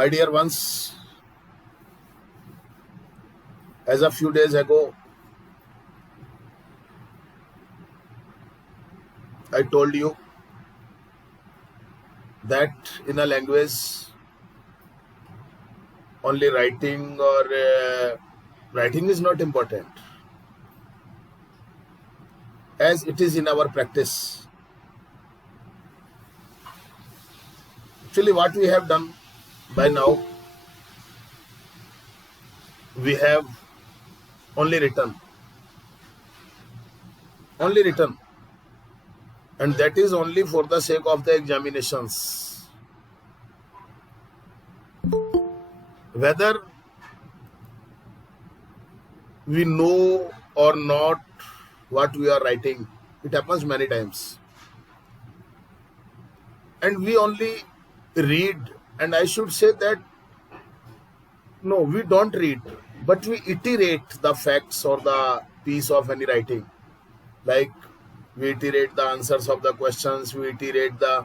My dear ones, as a few days ago, I told you that in a language, only writing is not important, as it is in our practice. Actually, what we have done by now, we have only written, and that is only for the sake of the examinations. Whether we know or not what we are writing, it happens many times. And we only read, and I should say that no, we don't read, but we iterate the facts or the piece of any writing. Like we iterate the answers of the questions, we iterate the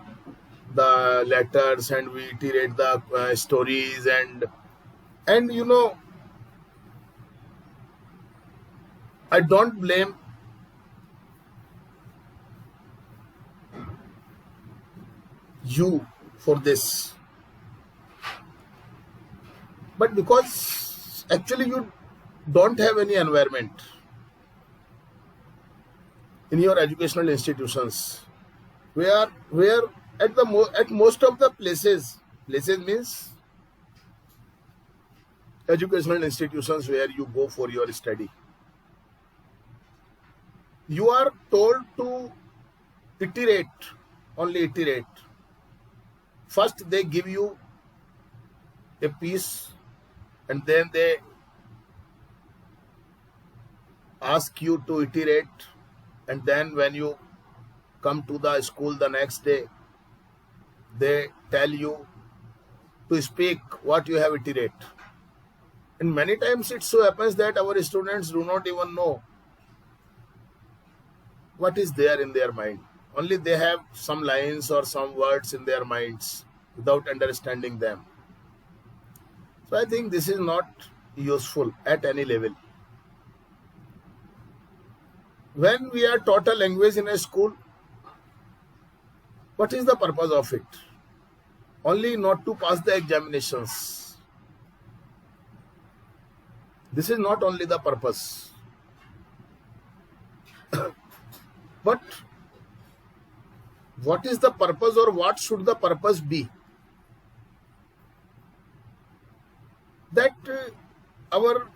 letters, and we iterate the stories, and I don't blame you for this, but because actually you don't have any environment in your educational institutions where at most of the places means educational institutions where you go for your study, you are told to iterate. First they give you a piece, and then they ask you to iterate, and then when you come to the school the next day, they tell you to speak what you have iterate. And many times it so happens that our students do not even know what is there in their mind. Only they have some lines or some words in their minds without understanding them. So I think this is not useful at any level. When we are taught a language in a school, what is the purpose of it? Only not to pass the examinations. This is not only the purpose. But what is the purpose, or what should the purpose be? That our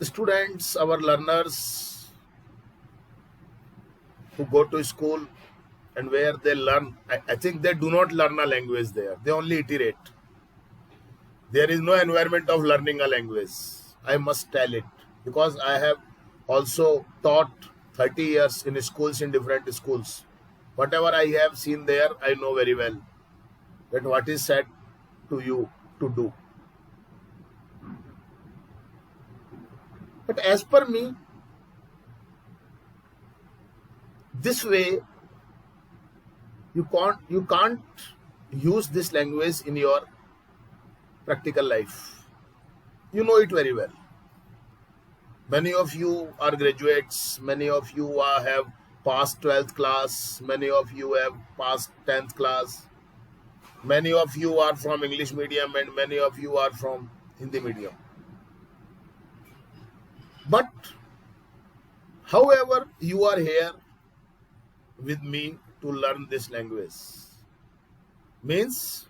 students, our learners who go to school and where they learn, I think they do not learn a language there. They only iterate. There is no environment of learning a language. I must tell it, because I have also taught 30 years in schools, in different schools. Whatever I have seen there, I know very well that what is said to you to do. But as per me, this way you can't use this language in your practical life. You know it very well. Many of you are graduates, many of you have passed 12th class, many of you have passed 10th class, many of you are from English medium, and many of you are from Hindi medium. But however, you are here with me to learn this language. Means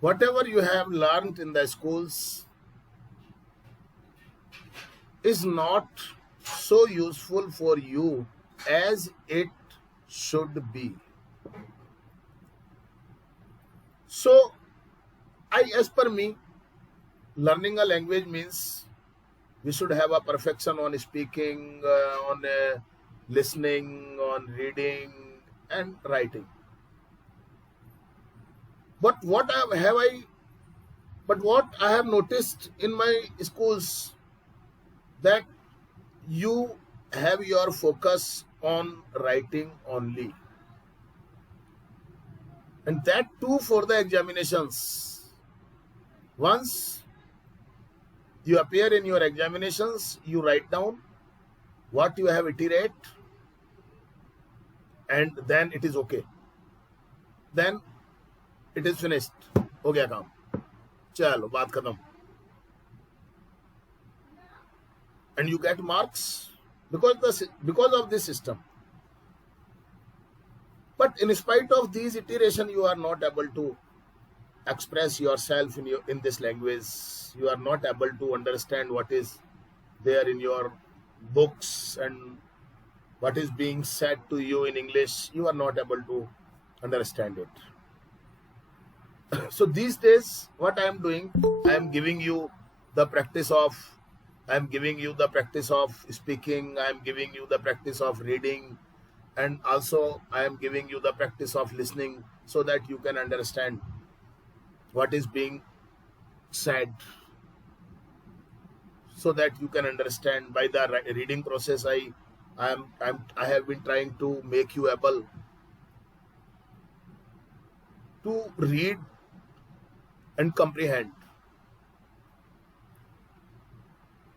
whatever you have learned in the schools is not so useful for you as it should be. So, as per me, learning a language means we should have a perfection on speaking, on listening, on reading, and writing. But what I have noticed in my schools, that you have your focus on writing only, and that too for the examinations. Once you appear in your examinations, you write down what you have iterate, and then it is okay. Then it is finished. हो गया काम. चलो बात खत्म. And you get marks because of this system. But in spite of these iteration, you are not able to express yourself in this language. You are not able to understand what is there in your books and what is being said to you in English. You are not able to understand it. So these days, what I am doing, I am giving you the practice of speaking. I am giving you the practice of reading, and also I am giving you the practice of listening, so that you can understand what is being said, so that you can understand. By the reading process, I have been trying to make you able to read and comprehend.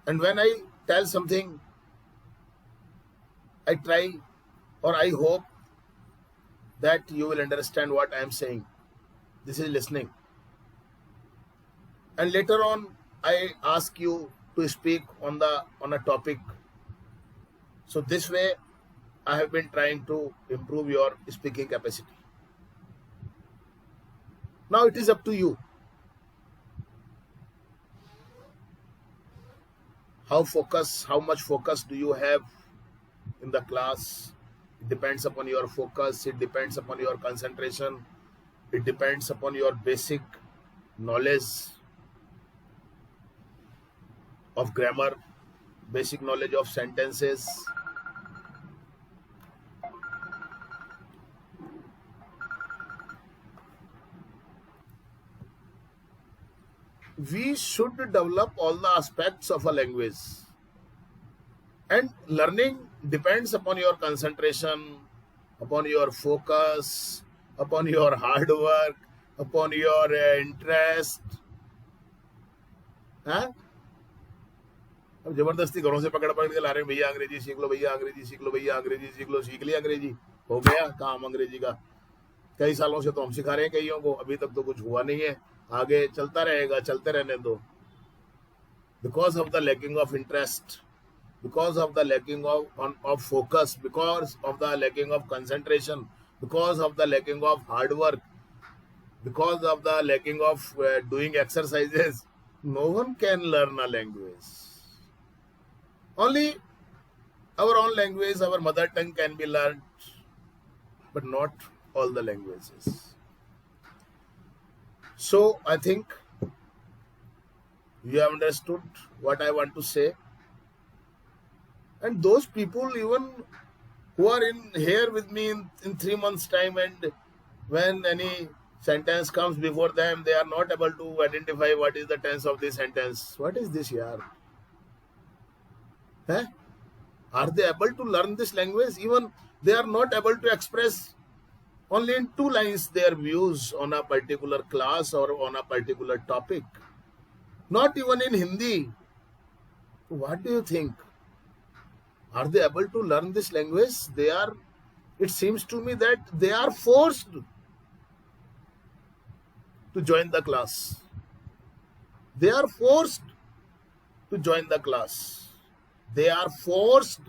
And when I tell something, I try, or I hope that you will understand what I am saying. This is listening. And later on, I ask you to speak on a topic. So this way, I have been trying to improve your speaking capacity. Now it is up to you. How much focus do you have in the class? It depends upon your focus. It depends upon your concentration. It depends upon your basic knowledge of grammar, basic knowledge of sentences. We should develop all the aspects of a language. And learning depends upon your concentration, upon your focus, upon your hard work, upon your interest. हाँ? अब जबरदस्ती घरों से पकड़ के ला रहे हैं, भैया अंग्रेजी सीख लो, भैया अंग्रेजी सीख लो, भैया अंग्रेजी सीख लो. सीख लिया अंग्रेजी, हो गया काम अंग्रेजी का. कई सालों से तो हम सिखा रहे हैं कईयों को, अभी तक तो कुछ हुआ नहीं है. आगे चलता रहेगा, चलते रहने दो. Because of the lacking of interest, because of the lacking of focus, because of the lacking of concentration, because of the lacking of hard work, because of the lacking of doing exercises, no one can learn a language. Only our own language, our mother tongue can be learned, but not all the languages. So I think you have understood what I want to say. And those people even who are in here with me in 3 months' time, and when any sentence comes before them, they are not able to identify what is the tense of this sentence. What is this here? Huh? Are they able to learn this language? Even they are not able to express only in 2 lines their views on a particular class or on a particular topic. Not even in Hindi. What do you think? Are they able to learn this language? It seems to me that they are forced to join the class. They are forced to join the class. They are forced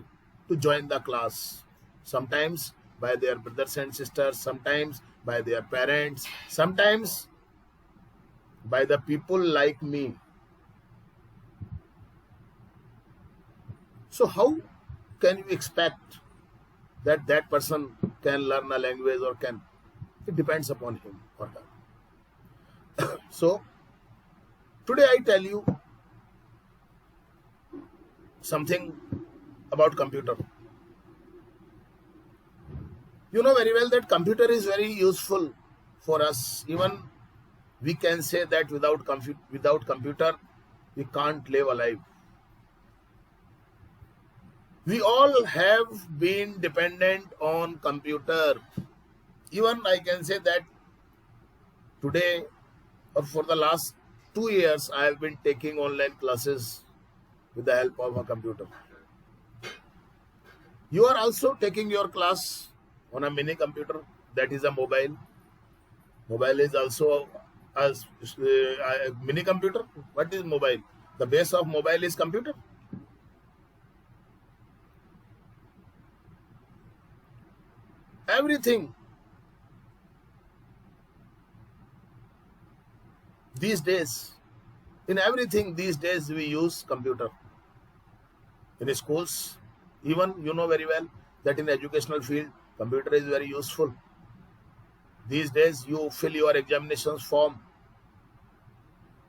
to join the class. Sometimes by their brothers and sisters, sometimes by their parents, sometimes by the people like me. So how can you expect that that person can learn a language or can? It depends upon him or her. So today I tell you something about computer. You know very well that computer is very useful for us. Even we can say that without computer, we can't live alive. We all have been dependent on computer. Even I can say that today or for the last 2 years I have been taking online classes with the help of a computer. You are also taking your class on a mini computer, that is a mobile. Mobile is also a mini computer. What is mobile? The base of mobile is computer. Everything these days, in everything these days we use computer. In schools, even you know very well that in educational field, computer is very useful. These days you fill your examinations form.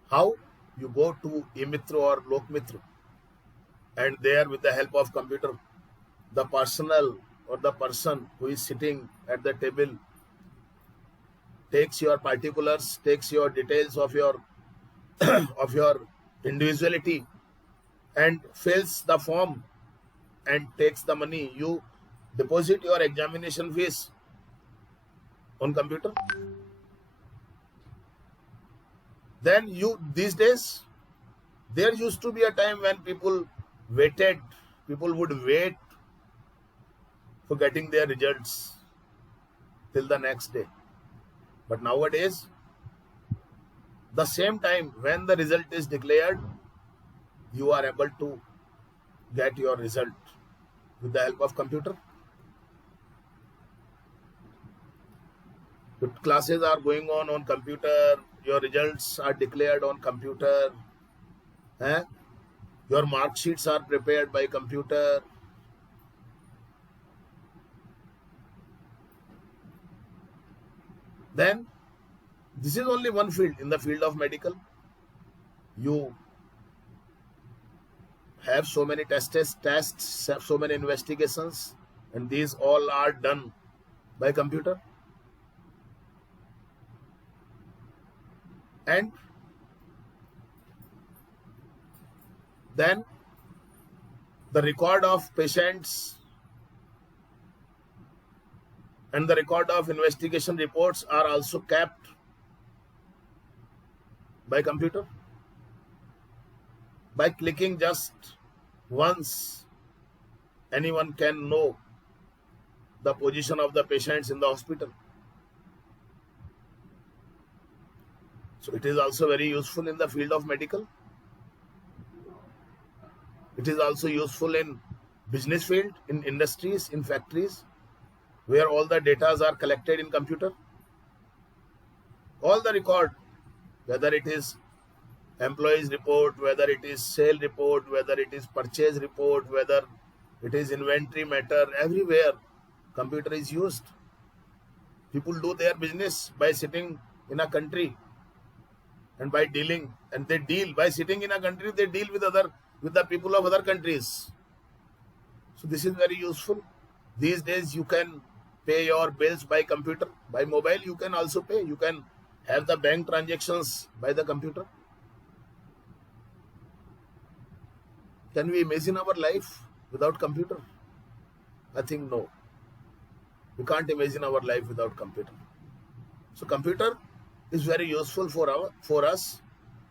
How? You go to eMitro or Lokmitra, and there with the help of computer, the personnel or the person who is sitting at the table takes your particulars, takes your details of your of your individuality, and fills the form and takes the money. You deposit your examination fees on computer. Then you, these days, there used to be a time when people would wait for getting their results till the next day. But nowadays, the same time when the result is declared, you are able to get your result with the help of computer. The classes are going on computer, your results are declared on computer, your mark sheets are prepared by computer. Then this is only one field. In the field of medical, you have so many tests, have so many investigations, and these all are done by computer. And then the record of patients and the record of investigation reports are also kept by computer. By clicking just once, anyone can know the position of the patients in the hospital. So it is also very useful in the field of medical. It is also useful in business field, in industries, in factories, where all the data are collected in computer. All the record, whether it is employees report, whether it is sale report, whether it is purchase report, whether it is inventory matter, everywhere computer is used. People do their business by sitting in a country and by dealing, and they deal by sitting in a country, they deal with the people of other countries. So this is very useful. These days you can pay your bills by computer. By mobile you can also pay. You can have the bank transactions by the computer. Can we imagine our life without computer? I think no. We can't imagine our life without computer. So computer is very useful for us.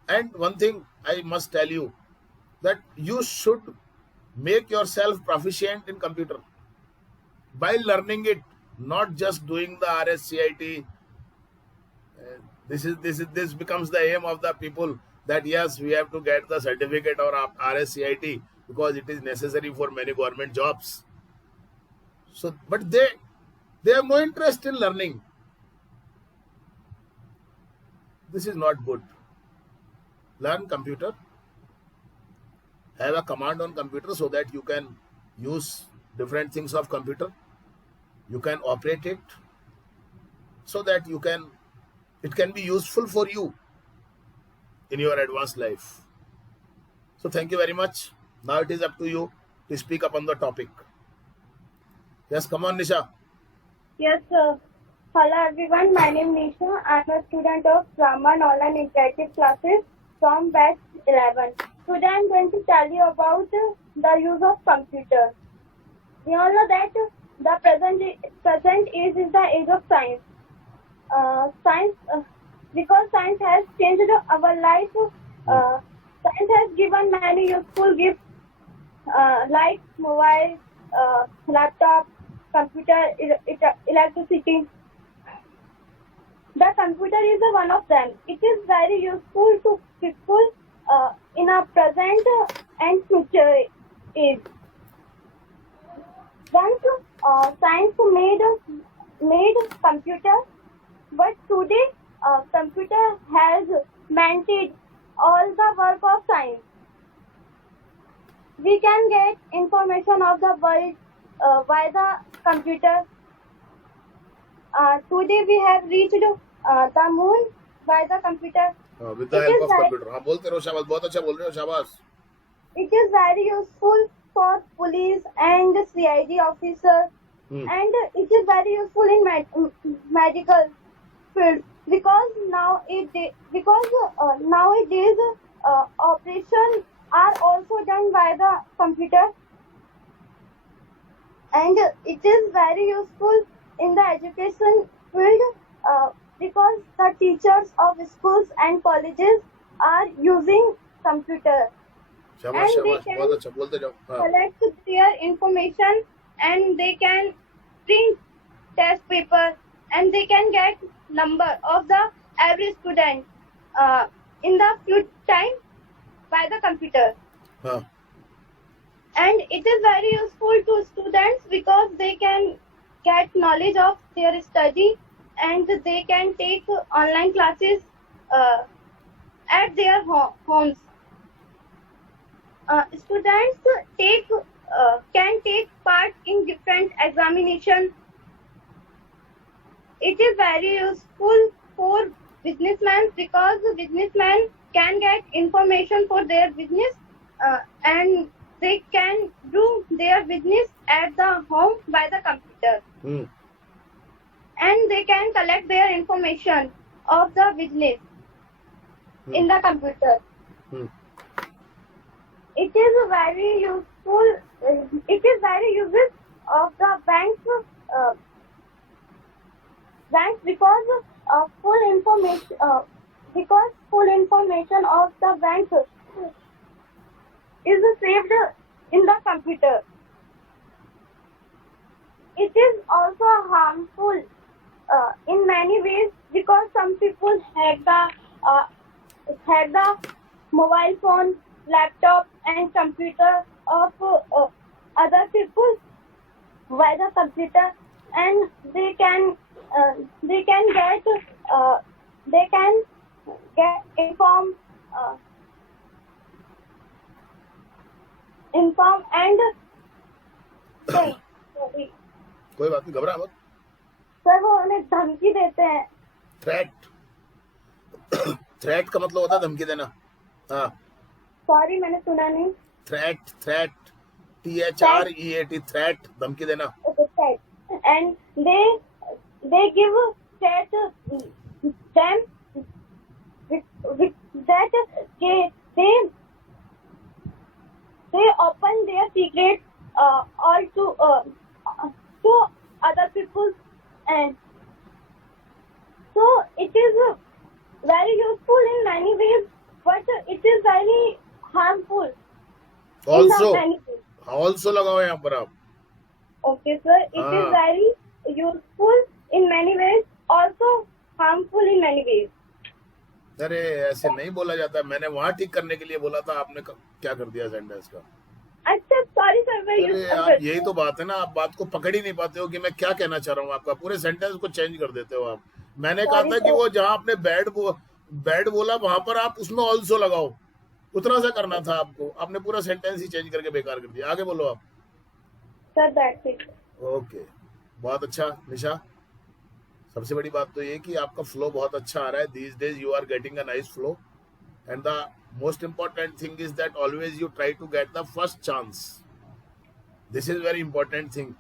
And one thing I must tell you, that you should make yourself proficient in computer by learning it, not just doing the RSCIT. This becomes the aim of the people, that yes, we have to get the certificate or RSCIT because it is necessary for many government jobs. So, but they have no interest in learning. This is not good. Learn computer. Have a command on computer so that you can use different things of computer. You can operate it so that it can be useful for you in your advanced life. So thank you very much. Now it is up to you to speak up on the topic. Yes, come on, Nisha. Yes, sir. Hello everyone, my name is Nisha. I am a student of Brahman Online Interactive Classes from batch 11. Today I am going to tell you about the use of computers. We all know that the present age is the age of science. because science has changed our life. Science has given many useful gifts like mobile, laptop, computer, electricity. The computer is one of them. It is very useful to people in our present and future age. Once science made computer, but today computer has maintained all the work of science. We can get information of the world by the computer. Today we have reached the moon by the computer. with the help of computer. हाँ बोलते रहो, शाबाश, बहुत अच्छा बोल रहे हो, शाबाश. It is very useful for police and CID officers, and it is very useful in medical field because nowadays operations are also done by the computer, and it is very useful in the education field because the teachers of schools and colleges are using computer. शाबाश, And they शाबाश, can बहुत अच्छा, बोलते जाओ. हाँ. collect their information, and they can print test paper, and they can get number of the every student in the few time by the computer. हाँ. And it is very useful to students because they can get knowledge of their study, and they can take online classes at their homes. Students can take part in different examinations. It is very useful for businessmen because businessmen can get information for their business, and they can do their business at the home by the computer. And they can collect their information of the business in the computer. It is very useful. It is very useful of the banks because full information of the bank is saved in the computer. It is also harmful in many ways because some people hack the mobile phone, laptop, and computer of other people by the computer, and they can get informed and sorry. कोई बात नहीं, घबरा मत. Sir वो उन्हें धमकी देते हैं. थ्रेट का मतलब होता है धमकी देना. हाँ. सॉरी मैंने सुना नहीं. थ्रेट THREAT, थ्रेट, धमकी देना. Okay, and they give threat them with that they open their secrets all to other people, and so it is very useful in many ways, but it is very harmful in many ways. Also लगाओ यहाँ पर आप. Okay, sir. It is very useful in many ways, also harmful in many ways. अरे ऐसे नहीं बोला जाता. मैंने वहाँ ठीक करने के लिए बोला था, आपने क्या कर दिया सेंटेंस का. अच्छा, सॉरी सर. अरे आप, यही तो बात है ना, आप बात को पकड़ ही नहीं पाते हो कि मैं क्या कहना चाह रहा हूँ. आपका पूरे सेंटेंस को चेंज कर देते हो आप. मैंने कहा था कि वो जहाँ आपने बैड बोला वहां पर आप उसमें ऑल्सो लगाओ. उतना सा करना था आपको. आपने पूरा सेंटेंस ही चेंज करके बेकार कर दिया. आगे बोलो आप. Sir that's it. ओके, बहुत अच्छा निशा. सबसे बड़ी बात तो ये कि आपका फ्लो बहुत अच्छा आ रहा है. These days you are getting a nice flow, and the most important thing is that always you try to get the first chance. This is very important thing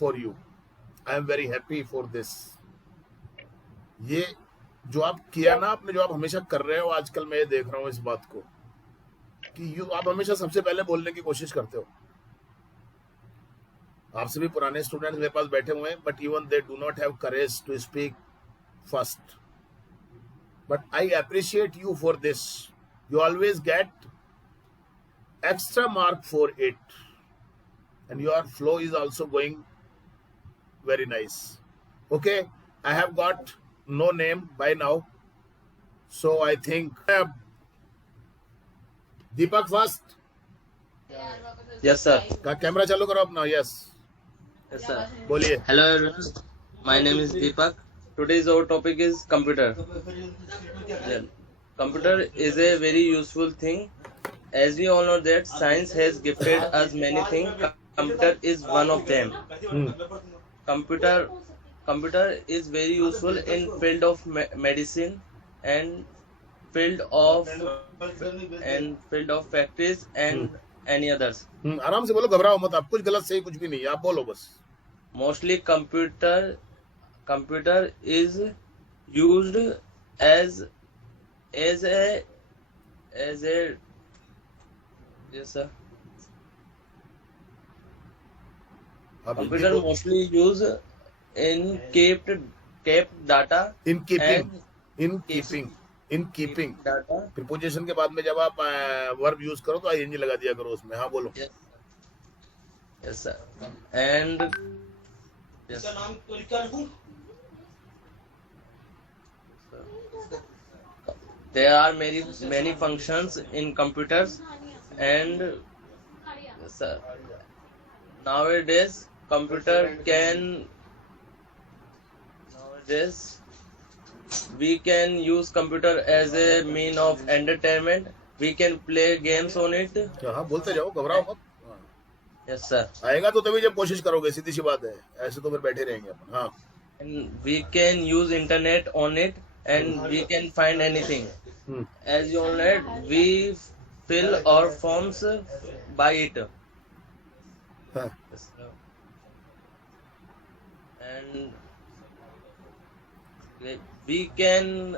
for you. I am very happy for this. ये जो आप किया ना आपने, जो आप हमेशा कर रहे हो आजकल, मैं ये देख रहा हूँ इस बात को कि आप हमेशा सबसे पहले बोलने की कोशिश करते हो. आपसे भी पुराने स्टूडेंट्स मेरे पास बैठे हुए हैं, but even they do not have courage to speak first. but I appreciate you for this. You always get extra mark for it, and your flow is also going very nice. Okay, I have got no name by now, so I think Deepak first. Yes, sir. का camera चालू करो अपना. Yes, Yes, sir. बोलिए. Hello, everyone. My name is Deepak. Today's our topic is computer. Yeah. Computer is a very useful thing. As we all know that science has gifted us many things. Computer is one of them. Computer computer is very useful in field of medicine and field of factories and any others. आराम से बोलो, घबराओ मत. आप कुछ गलत सही कुछ भी नहीं, आप बोलो बस. Mostly computer is used as a yes sir. Computer mostly used in kept data in keeping and in keeping data. Preposition के बाद में जब आप वर्ब यूज करो तो आईएनजी लगा दिया करो उसमें. हाँ बोलो. Yes sir. And yes. There are many functions in computers, and sir, nowadays we can use computer as a mean of entertainment. We can play games on it. हाँ बोलते जाओ, घबराओ मत. Yes sir. आएगा तो तभी जब कोशिश करोगे, सीधी सी बात है. ऐसे तो फिर बैठे रहेंगे अपन. हाँ. And we can use internet on it, and we can find anything. As you know, we fill our forms by it. हाँ. And we can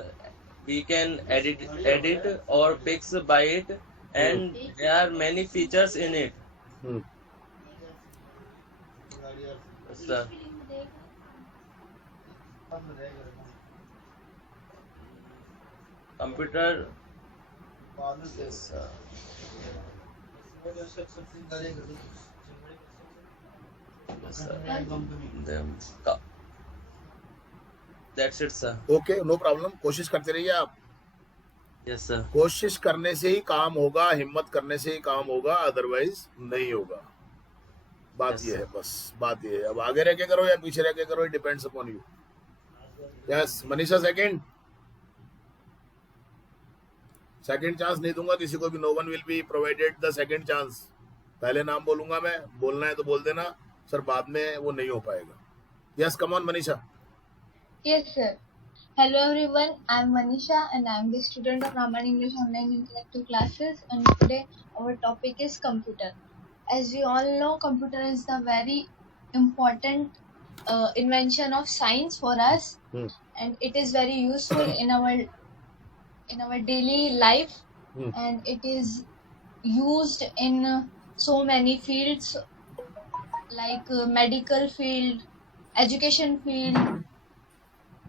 edit or fix by it, and there are many features in it. Yes, sir. Computer. Yes, sir. Yes, sir. That's it, sir. Okay, no problem. कोशिश करते रहिए आप. Yes, sir. कोशिश करने से ही काम होगा, हिम्मत करने से ही काम होगा, अदरवाइज नहीं होगा. बात Yes, ये sir. है, बस बात ये है. अब आगे रह के करो या पीछे रह के करो, it depends upon you. Yes, Manisha second chance नहीं दूंगा किसी को भी. No one will be provided the second chance. पहले नाम बोलूंगा मैं, बोलना है तो बोल देना सर, बाद में वो नहीं हो पाएगा. Yes, come on Manisha. Yes, sir. Hello, everyone. I'm Manisha, and I'm the student of Raman English Online Interactive Classes. And today, our topic is computer. As we all know, computer is the very important invention of science for us, and it is very useful in our daily life, and it is used in so many fields like medical field, education field,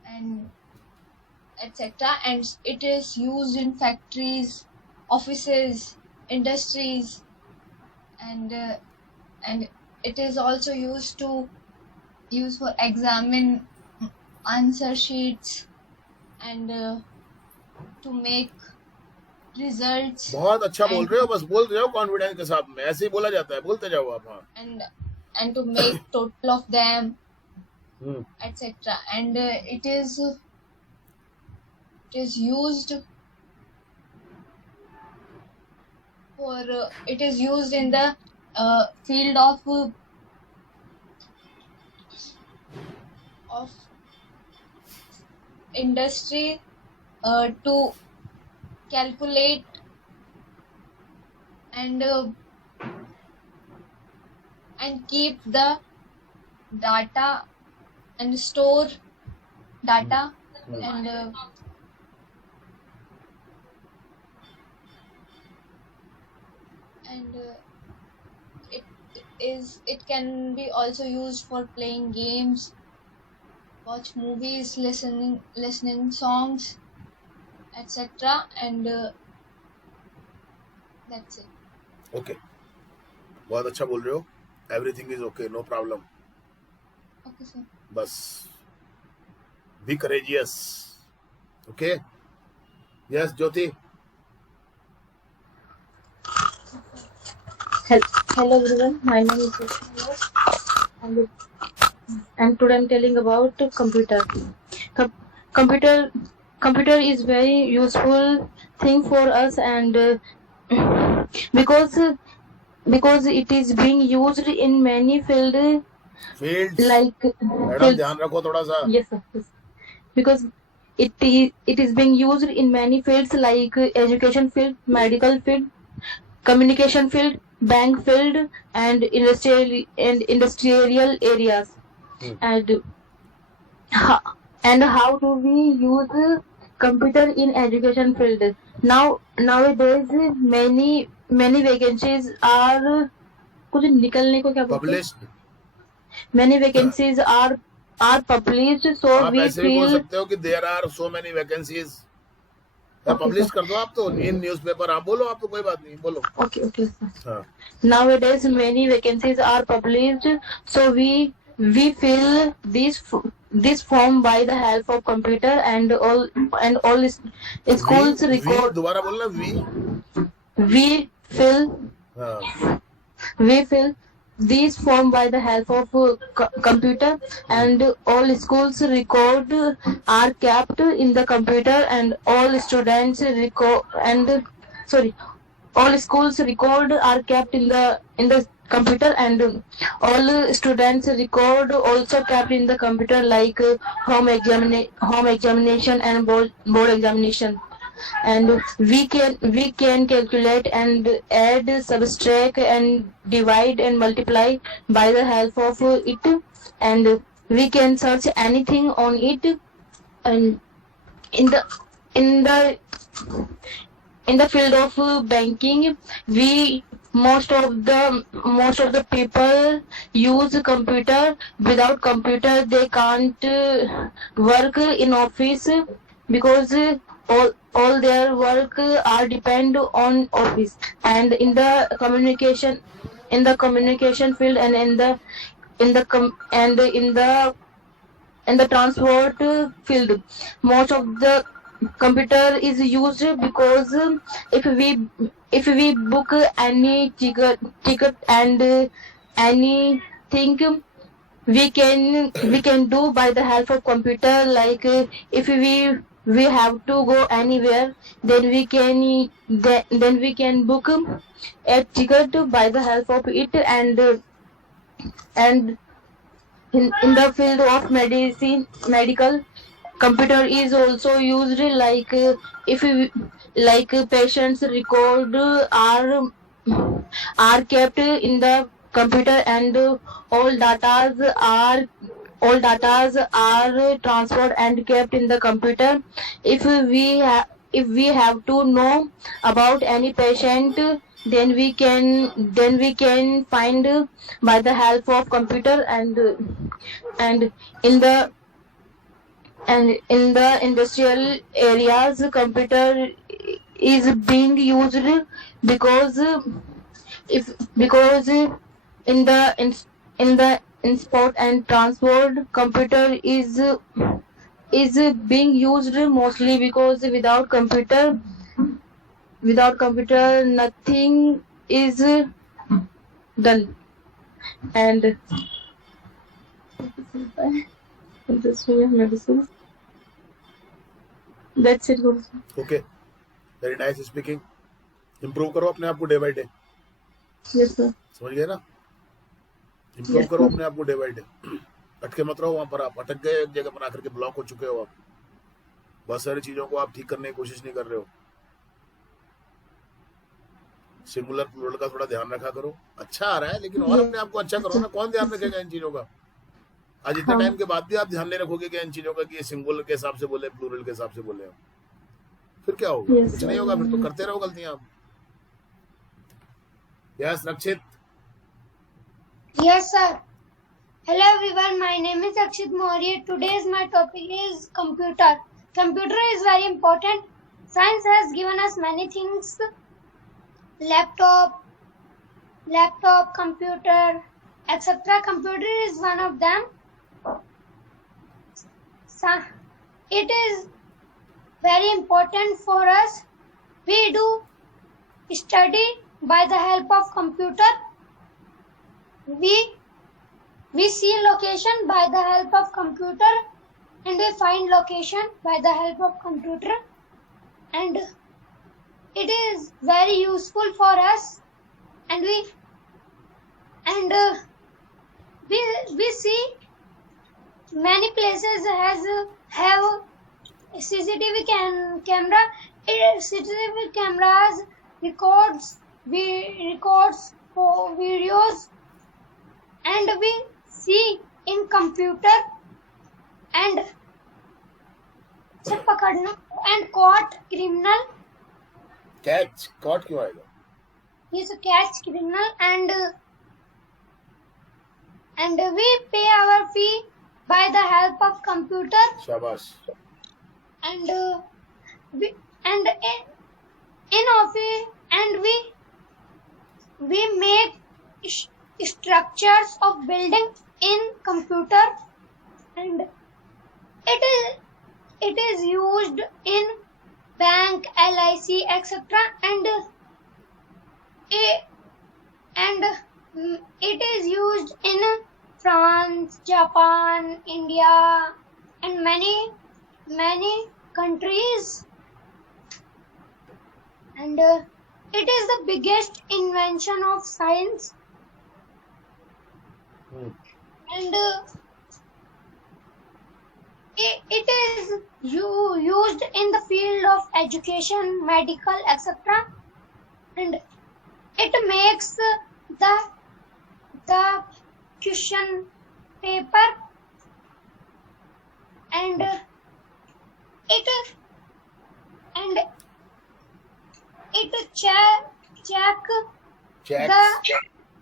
and etc. And it is used in factories, offices, industries, and it is also used for examine answer sheets and to make results. बहुत अच्छा बोल रहे हो, बस बोलते जाओ confidence के साथ में. ऐसे ही बोला जाता है, बोलते जाओ आप. हाँ. and to make total of them, etc. And it is used in the field of industry to calculate and keep the data and store data and it can be also used for playing games, watch movies, listening songs, etc. And that's it. Okay, बहुत अच्छा बोल रहे हो. Everything is okay, no problem. Okay, sir. बस be courageous. Okay. Yes Jyoti. Hello everyone, my name is Jyotika and today I'm telling about computer. Com- computer computer is very useful thing for us and because because it is being used in many fields. like madam fields. ध्यान रखो थोड़ा सा. Yes, sir. Yes. Because it is being used in many fields like education field, medical field, communication field, bank field, and industrial areas. And how do we use computer in education field? Nowadays many vacancies are कुछ निकलने को क्या बोलते हैं? Published. Many vacancies are published, so आप we ऐसे भी बोल feel सकते हो कि there are so many vacancies. okay, publish sir. कर दो आप तो इन न्यूज़पेपर. आप बोलो, आप तो कोई बात नहीं, बोलो. Okay, sir. हाँ. Nowadays many vacancies are published, so we fill this form by the help of computer and all schools we record. दोबारा बोलना. वी. We fill हाँ. we fill this form by the help of computer and all schools record are kept in the computer and all students record and sorry all schools record are kept in the computer and all students record also kept in the computer like home examination and board examination. And we can calculate and add, subtract and divide and multiply by the help of it, and we can search anything on it. And in the in the in the field of banking, we most of the people use computer. Without computer they can't work in office because all their work are depend on office. And in the communication field and in the transport field, most of the computer is used because if we book any ticket and anything we can do by the help of computer. Like if we have to go anywhere, then we can book a ticket by the help of it. And in the field of medical, computer is also used like patients record are kept in the computer and all datas are transferred and kept in the computer. If we have to know about any patient, then we can find by the help of computer. And in the industrial areas, computer is being used because in the import and transport, computer is being used mostly because without computer nothing is done. And this way of medicine. That's it. Okay, very nice speaking. Improve करो अपने आप को day by day. Yes, sir. समझ गए ना? Improve Yes, करो sir. अपने आप को डे बाय डे. अटके मत रहो वहां पर. आप अटक गए एक जगह पर आकर के ब्लॉक हो चुके हो. आप बहुत सारी चीजों को आप ठीक करने की कोशिश नहीं कर रहे हो. सिंगुलर प्लूरल का थोड़ा ध्यान रखा करो. अच्छा आ रहा है लेकिन और अपने आप को अच्छा करो ना. कौन ध्यान रखेगा इन चीजों का? आज इतने टाइम के बाद भी आप ध्यान नहीं रखोगे कि इन चीजों का कि ये सिंगुलर के हिसाब से बोले, प्लूरल के हिसाब से बोले. फिर क्या होगा? Yes, कुछ नहीं होगा. फिर तो करते रहो गलतियां आप. Yes Rakshit. Yes, sir. Hello everyone, my name is Akshit Maurya. Today's my topic is computer. Computer is very important Science has given us many things. Laptop, computer, etc. Computer is one of them. It is very important for us. We do study by the help of computer. We see location by the help of computer, and we find location by the help of computer, and it is very useful for us. And we see many places have CCTV camera. CCTV cameras records for videos, and we see in computer and and caught criminal. Caught क्यों आएगा? He is a catch criminal, and we pay our fee by the help of computer. शाबाश. And we and in office, and we make structures of building in computer, and it is used in bank, LIC, etc. and it is used in France, Japan, India, and many countries. And it is the biggest invention of science. And it is used in the field of education, medical, etc. And it makes the question paper, and it check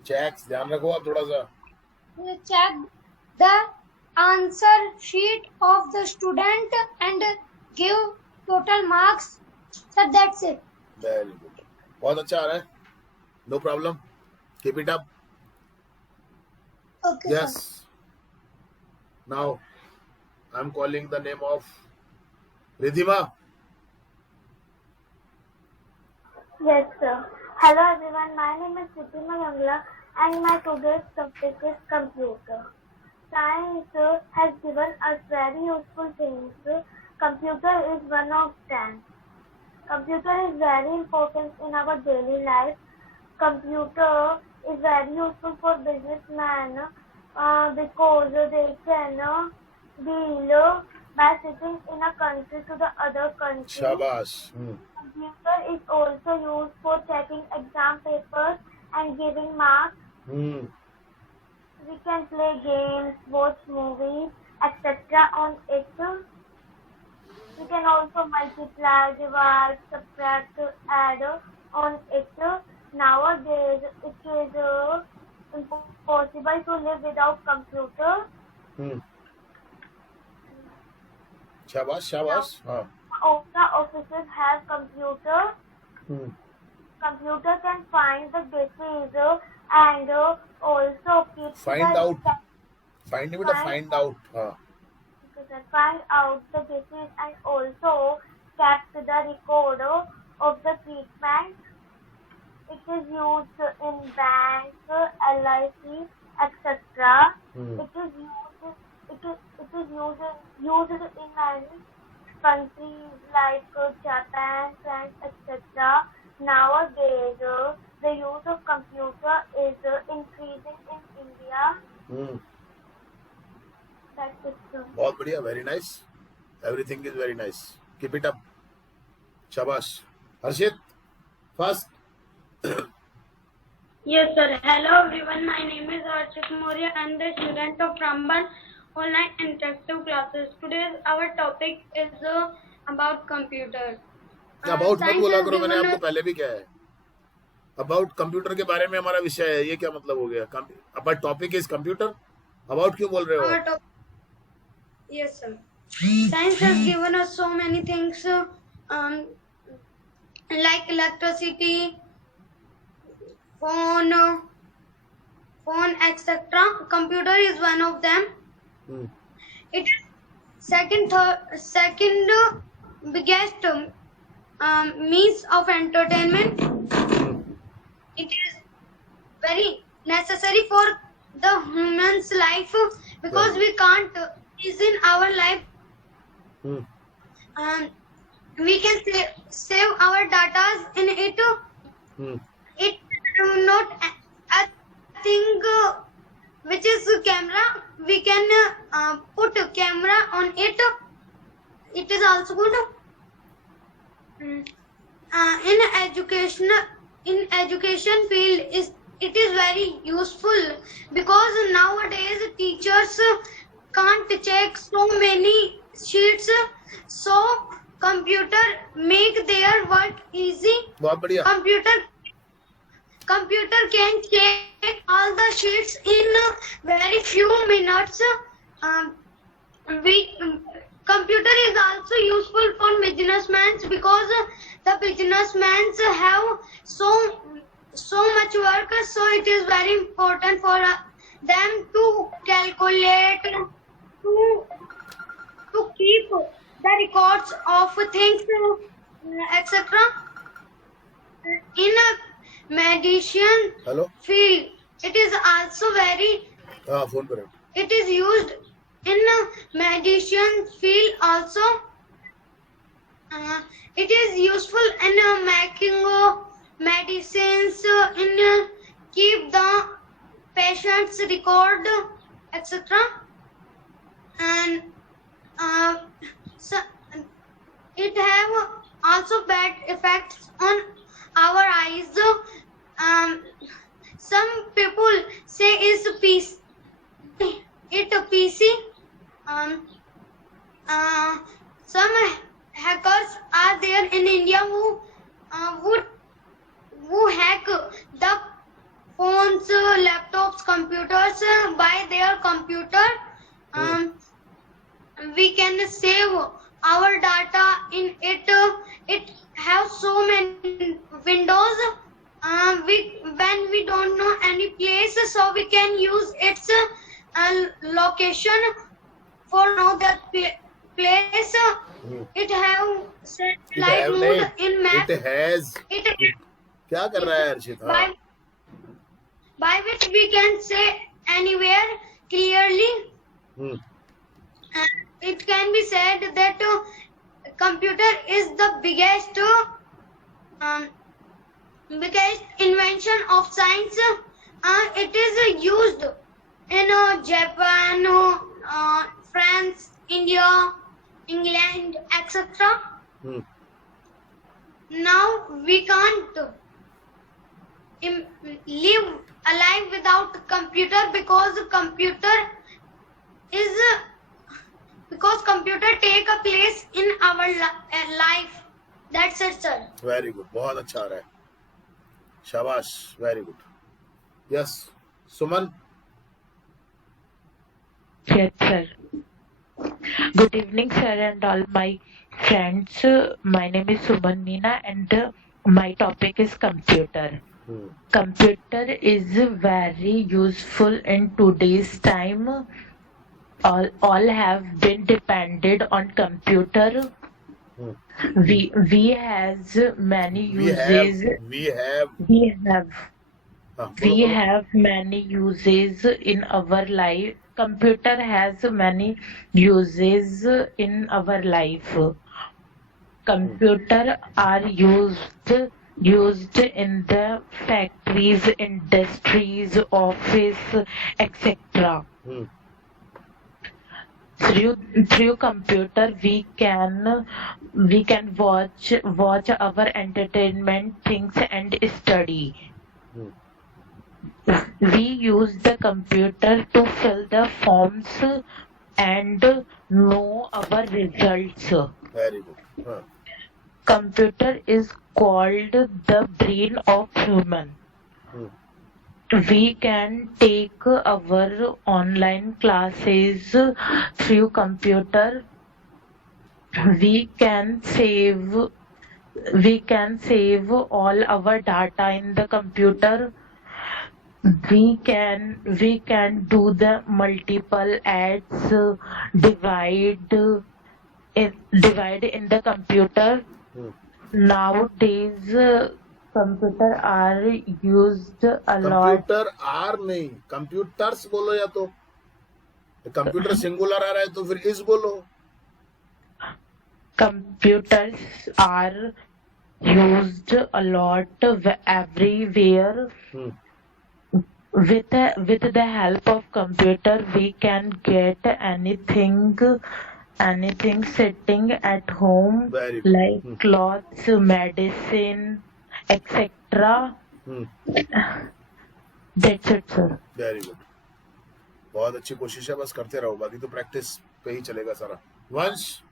checks ध्यान रखो आप थोड़ा सा. check the answer sheet of the student and give total marks. So that's it. Very good. बहुत अच्छा आ रहा है. No problem. Keep it up. Okay. Yes. Sir. Now, I'm calling the name of Ridhima. Yes, sir. Hello everyone, my name is Sitima Yangla and my today's topic is computer. Science has given us very useful things. Computer is one of them. Computer is very important in our daily life. Computer is very useful for businessmen because they can deal by sitting in a country to the other country. Shabash. Computer is also used for checking exam papers and giving marks. We can play games, watch movies, etc. on it. We can also multiply, divide, subtract, add on it. Nowadays, it is impossible to live without computer. Shabash, shabash. हाँ. All the offices have computer. Computer can find the disease and also keep Find the out. Find it, find out. हाँ. Find out the disease and also kept the record of the treatment. It is used in banks, LIC, etc. It is used in many countries like Japan, France, etc. Nowadays, the use of computer is increasing in India. That's it, sir. बहुत बढ़िया. Very nice. Everything is very nice. Keep it up. Shabash. Harshit, first. Yes, sir. Hello, everyone. My name is Archit Maurya. I'm the student of Ramban Online Interactive Classes. Today's our topic is about computer. About मत बोला करो, मैंने आपको पहले भी कहा है. About computer के बारे में हमारा विषय है. ये क्या मतलब हो गया? About topic is computer. About क्यों बोल रहे हो? Yes, sir. Science has given us so many things like electricity, phone, etc. Computer is one of them. Hmm. It is second biggest means of entertainment. It is very necessary for the human's life because we can't is in our life. Hmm. We can save our data in it. Hmm. It not a thing which is camera. We can put a camera on it. It is also good. In education field it is very useful because nowadays teachers can't check so many sheets, so computer make their work easy. बहुत बढ़िया. Computer can check all the sheets in very few minutes. Computer is also useful for businessmen because the businessmen have so much work, so it is very important for them to calculate, to keep the records of things, etc. In a medicine Hello. field, it is also very हाँ phone पर है. it is used in medicine field also. It is useful in making medicines, in keep the patient's record, etc. And so it have also bad effects on our eyes. Some people say is PC. Some hackers are there in India who hack the phones, laptops, computers, by their computer. We can save our data in it. It has so many windows. When we don't know any place, so we can use its location for know that place. It have satellite mode in map. It has. It क्या कर रहा है अर्षित? हाँ. by which we can say anywhere clearly. It can be said that computer is the biggest invention of science. It is used in Japan, France, India, England, etc. Now we can't live alive without computer because computer take a place in our life. That's it, sir. Very good. बहुत अच्छा आ रहा है. शाबाश. Very good. Yes. Suman. Yes, sir. Good evening, sir, and all my friends. My name is Suman Meena, and my topic is computer. Computer is very useful in today's time. All have been depended on computer. We has many uses. We have many uses in our life. Computer has many uses in our life. Computer are used in the factories, industries, office, etc. Through computer we can watch our entertainment things and study. We use the computer to fill the forms and know our results. Very good. Computer is called the brain of human. We can take our online classes through computer. We can save we can save all our data in the computer. We can do the multiple ads, divide in the computer. Nowadays computer are used a lot. Computer are नहीं, computers बोलो, या तो computer singular आ रहा है तो फिर इस बोलो. Computers are used a lot everywhere. With the help of computer we can get anything sitting at home, Very good. like clothes, medicine, etc. That's it, sir. Very good, बहुत अच्छी कोशिश है, बस करते रहो, बाकी तो प्रैक्टिस पे ही चलेगा सारा. वंश,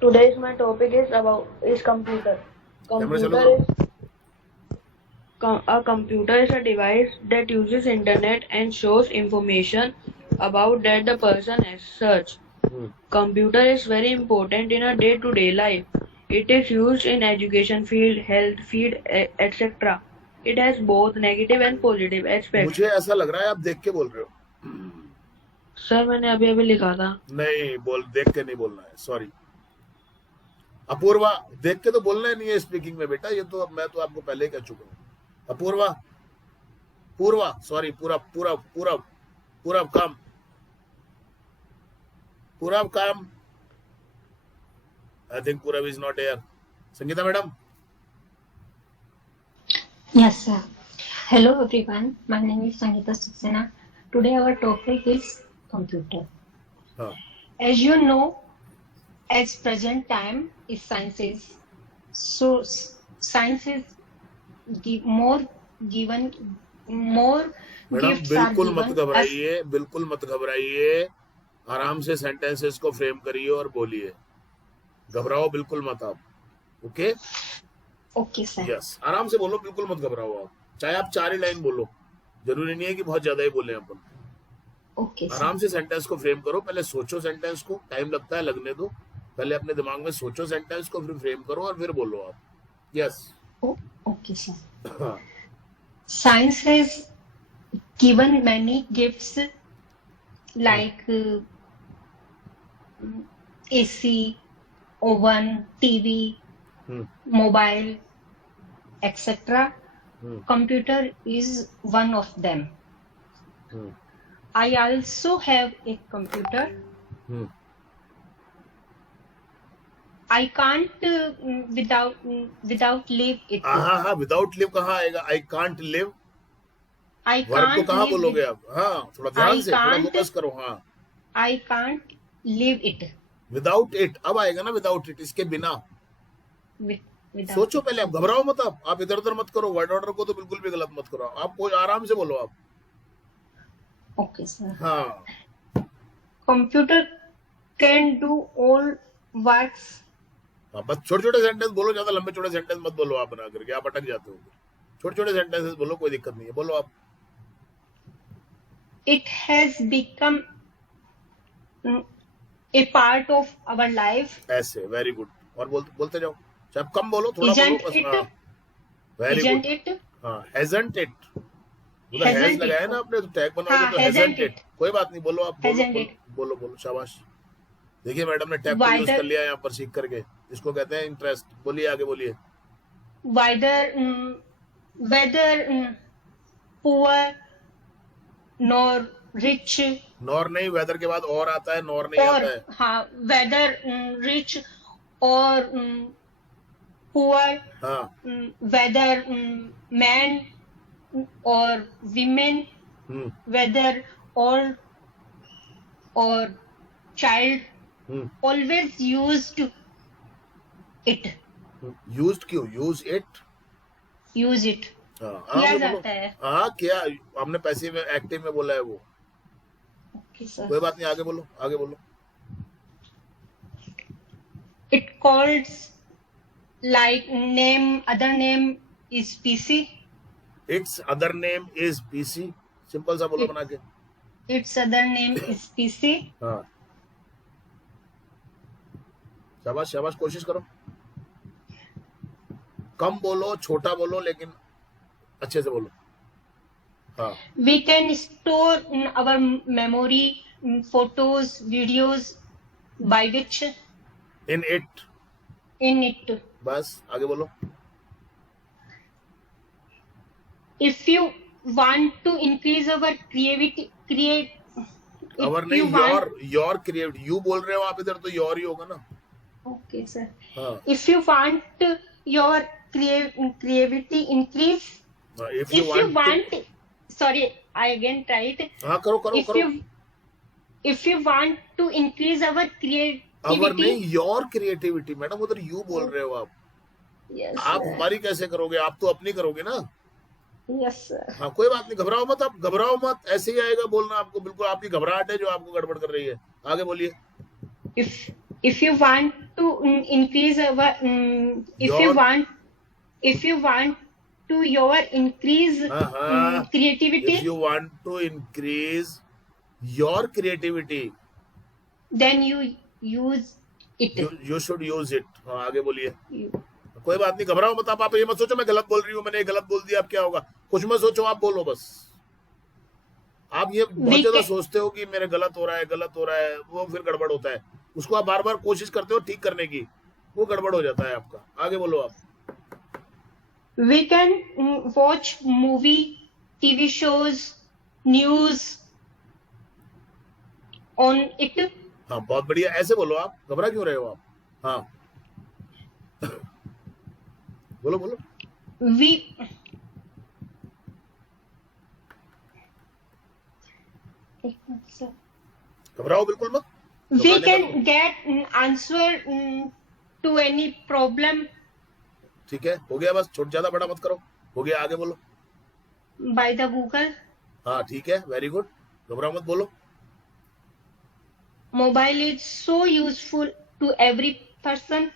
Today's my topic is computer. A computer is a device that uses internet and shows information about that the person has searched. Computer is very important in our day-to-day life. It is used in education field, health field, etc. It has both negative and positive aspects. मुझे ऐसा लग रहा है आप देख के बोल रहे हो. सर मैंने अभी लिखा था. नहीं बोल, देख के नहीं बोलना है, सॉरी. अपूर्वा, देख के तो बोलना ही नहीं है स्पीकिंग में बेटा, ये तो मैं तो आपको पहले ही कह चुका हूँ. अपूर्वा, पूर्वा, सॉरी, पूरा पूरा पूरा पूरा काम, पूरा काम. आई थिंक पूरा is not here. Sangeeta madam. Yes, sir. Hello, everyone. My name is Sangeeta Saxena. Today, our topic is computer. हाँ. As you know, as present time is sciences, so science is more given, more madam gifts are बिल्कुल मत given. घबराइए, बिल्कुल मत घबराइए, आराम से sentences को फ्रेम करिए और बोलिए. घबराओ बिल्कुल मत आप. ओके? Okay, sir. यस, आराम से बोलो, बिल्कुल मत घबराओ आप. चाहे आप 4 ही लाइन बोलो, जरूरी नहीं है कि बहुत ज्यादा ही बोले अपन. Okay, sir. आराम से सेंटेंस को फ्रेम करो, पहले सोचो सेंटेंस को, टाइम लगता है, लगने दो. पहले अपने दिमाग में सोचो सेंटेंस को, फिर फ्रेम करो और फिर बोलो आप. Yes. Okay, sir. Science has given many gifts like AC, oven, TV, mobile, etc. Computer is one of them. I also have a computer. I can't without live it. हाँ, without live कहाँ आएगा? I can't live. I verb को can't कहाँ live बोलोगे it. आप? हाँ, थोड़ा ध्यान से, थोड़ा फोकस करो. हाँ, I can't live it. Without it अब आएगा ना, विदाउट इट, इसके बिना. Without सोचो पहले, आप घबराओ मत, आप इधर उधर मत करो, वर्ड ऑर्डर को तो बिल्कुल भी गलत मत करो. आप आराम से बोलो आप. Okay, sir. हाँ. Computer can do all works. बस छोटे छोटे सेंटेंस बोलो, ज्यादा लंबे छोटे सेंटेंस मत बोलो आप, बना करके आप अटक जाते हो. छोटे छोटे सेंटेंसेस बोलो, कोई दिक्कत नहीं है, बोलो आप. It has become a part of our life. ऐसे, वेरी गुड. और बोलते जाओ, चाहे आप कम बोलो, थोड़ा Isn't बोलो बस. it? हाँ, वेरी Isn't गुड. it? हाँ, hasn't it. Hasn't has it? लगाया ना आपने, तो टैग बनाओगे हाँ, तो hasn't hasn't it. it. कोई बात नहीं, बोलो आप. Hasn't बोलो it. बोलो बोलो, शाबाश. देखिए मैडम ने टैग को Why यूज the- कर लिया यहाँ पर सीख करके, इसको कहते हैं इंटरेस्ट. बोलिए, आगे बोलिए. Whether poor nor rich, nor नहीं, वेदर के बाद और आता है, नॉर नहीं आता है. or whether rich or poor, हाँ, whether man or women, whether old or child, always used it. Used क्यों? Use it. Use it. किया जाता है. हाँ, क्या हमने पैसिव में, एक्टिव में बोला है वो. Okay, sir. कोई बात नहीं, आगे बोलो, आगे बोलो. It calls like other name is PC. It's other name is PC. Simple सा बोलो बना के. Its other name is PC. हाँ, शाबाश शाबाश, कोशिश करो. कम बोलो, छोटा बोलो, लेकिन अच्छे से बोलो. हाँ. We can store our memory, photos, videos by which In it. in it. बस आगे बोलो. If you want to increase our creativity, our if नहीं, you want, your creative. You बोल रहे हो आप इधर, तो योर ही होगा ना. okay sir. हाँ. If you want your creativity increase, If you want sorry, I again tried. हाँ, करो करो करो. If you want to increase our our creativity, नहीं, योर क्रिएटिविटी. मैडम उधर यू बोल रहे हो आप. yes आप sir. हमारी कैसे करोगे? आप तो अपनी करोगे ना. Yes sir. हाँ, कोई बात नहीं, घबराओ मत. आप घबराओ मत, ऐसे ही आएगा बोलना आपको. बिल्कुल आपकी घबराहट है जो आपको गड़बड़ कर रही है. आगे बोलिए. If you want to increase our if you want to your increase creativity, If you want to increase your creativity, then you use it. you should use it. हाँ, आगे बोलिए. कोई बात नहीं, घबराओ मत. आप ये मत सोचो मैं गलत बोल रही हूँ, मैंने गलत बोल दिया, अब क्या होगा. कुछ मत सोचो, आप बोलो बस. आप ये बहुत ज्यादा सोचते हो कि मेरे गलत हो रहा है, वो फिर गड़बड़ होता है. उसको आप बार बार कोशिश करते हो ठीक करने की, वो गड़बड़ हो जाता है आपका. आगे बोलो आप. We can watch movie, TV shows, news on it. हाँ, बहुत बढ़िया. ऐसे बोलो आप. घबरा क्यों रहे हो आप? हाँ. बोलो बोलो. घबराओ बिल्कुल मत. We can get answer to any problem. ठीक है, हो गया बस. छोट ज्यादा बड़ा मत करो. हो गया, आगे बोलो. By the Google. हाँ, ठीक है, वेरी गुड. घबराओ मत, बोलो. Mobile is so useful to every person.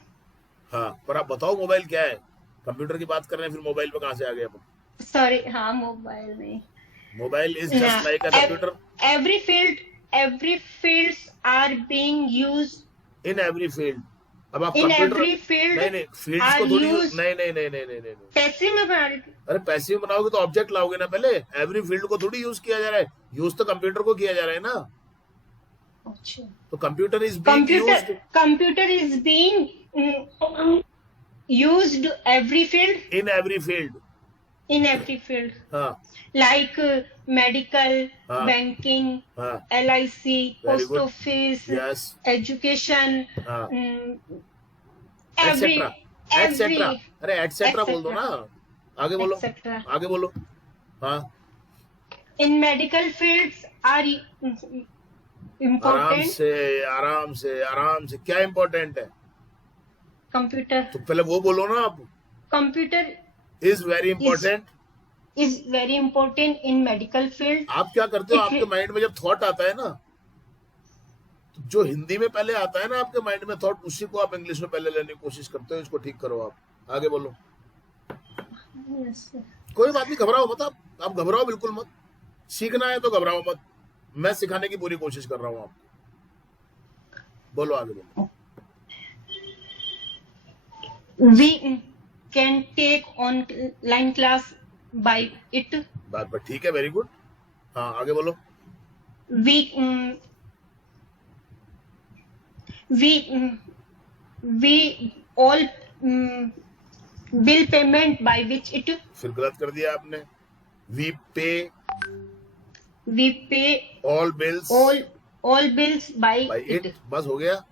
हाँ, पर आप बताओ मोबाइल क्या है. कंप्यूटर की बात कर रहे हैं, फिर मोबाइल पे कहाँ से आ गए अपन? Sorry, हाँ, मोबाइल नहीं. Mobile is just like a computer. Every fields are being used. In every field. अब आप In कंप्यूटर every field नहीं फील्ड्स को थोड़ी नहीं. पैसिव में बना रही थी. अरे पैसिव बनाओगे तो ऑब्जेक्ट लाओगे ना पहले. एवरी फील्ड को थोड़ी यूज किया जा रहा है. यूज तो कंप्यूटर को किया जा रहा है ना. अच्छा. तो computer is being used. Computer is being used every field. In every field. In every field. हाँ. Like medical, banking, LIC, Very post good. office, Yes. education, etcetera. अरे एटसेट्रा बोल दो ना. आगे बोलो. etc. आगे बोलो. हाँ. In medical fields are important. आराम से क्या इम्पोर्टेंट है? कंप्यूटर. तो पहले वो बोलो ना आप. Computer is very important. is very important in medical field. आप क्या करते हो? आपके माइंड में जब थॉट आता है ना, तो जो हिंदी में पहले आता है ना आपके माइंड में थॉट, उसी को आप इंग्लिश में पहले लेने की कोशिश करते हो. इसको ठीक करो आप. आगे बोलो. Yes, sir. कोई बात नहीं, घबराओ मत. आप घबराओ बिल्कुल मत. सीखना है तो घबराओ मत. मैं सिखाने की पूरी कोशिश कर रहा हूँ आपको. बोलो, आगे बोलो. We can take online class by it. बात पर ठीक है, वेरी गुड. हाँ, आगे बोलो. We all bill payment by which it. फिर गलत कर दिया आपने. We pay all bills by it. बस हो गया.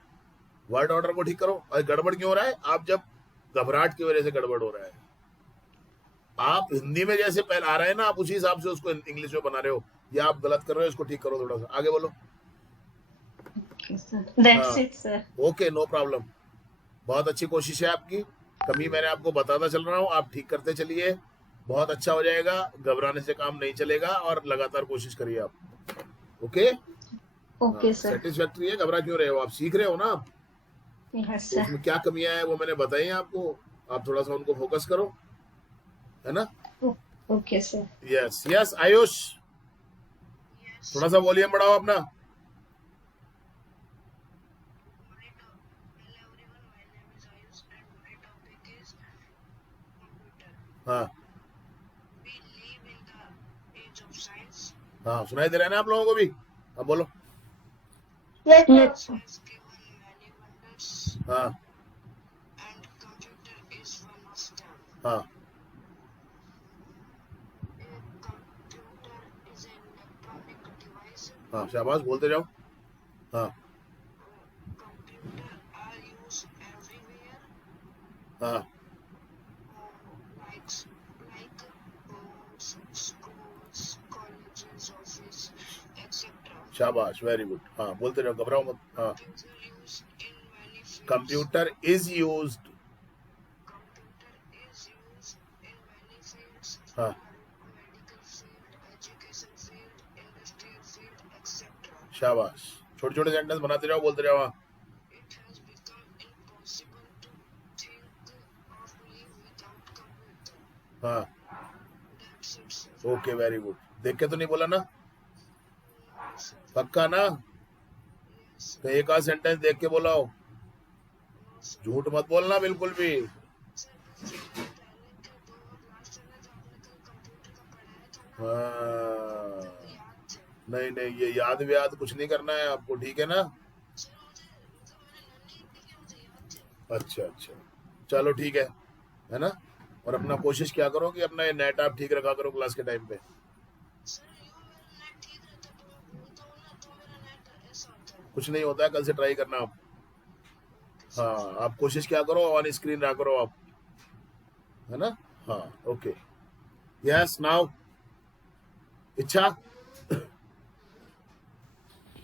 वर्ड ऑर्डर को ठीक करो. और गड़बड़ क्यों हो रहा है? आप जब घबराहट की वजह से गड़बड़ हो रहा है. आप हिंदी में जैसे पहले आ रहा है ना, आप उसी हिसाब से उसको इंग्लिश में बना रहे हो, या आप गलत कर रहे हो. इसको ठीक करो थोड़ा सा. आगे बोलो. That's it, sir. Okay, no problem. बहुत अच्छी कोशिश है आपकी. कमी मैंने आपको बताता चल रहा हूँ, आप ठीक करते चलिए. बहुत अच्छा हो जाएगा. घबराने से काम नहीं चलेगा, और लगातार कोशिश करिए आप. ओके. Okay sir. सेटिस्फैक्ट्री है. घबरा क्यों रहे हो? आप सीख रहे हो ना. Yes sir. उसमें क्या कमियां हैं वो मैंने बताई हैं आपको. आप थोड़ा सा उनको फोकस करो, है ना. Okay sir. Yes yes. Ayush, थोड़ा सा वॉल्यूम बढ़ाओ अपना. हाँ हाँ, सुनाई दे रहा है ना आप लोगों को भी? अब बोलो। Yes, sir. Yes, sir. हाँ हाँ हाँ, शाबाश, बोलते जाओ। हाँ हाँ, शाबाश, वेरी गुड। हाँ, बोलते जाओ, घबराओ मत। हाँ, कंप्यूटर इज यूज्ड। हाँ, शाबाश, छोटे छोटे सेंटेंस बनाते जाओ, बोलते जाओ। हाँ हाँ, ओके, वेरी गुड। देख के तो नहीं बोला ना? पक्का ना? तो एक आध सेंटेंस देख के बोलाओ, झूठ मत बोलना बिल्कुल भी। हाँ, नहीं नहीं, ये याद व्याद कुछ नहीं करना है आपको, ठीक है ना? अच्छा अच्छा, चलो ठीक है ना? और अपना कोशिश क्या करो कि अपना ये नेट आप ठीक रखा करो क्लास के टाइम पे। कुछ नहीं होता है, कल से ट्राई करना आप। हाँ, आप कोशिश क्या करो, ऑन स्क्रीन रहा करो आप, है ना? हाँ, ओके, यस, नाउ इच्छा।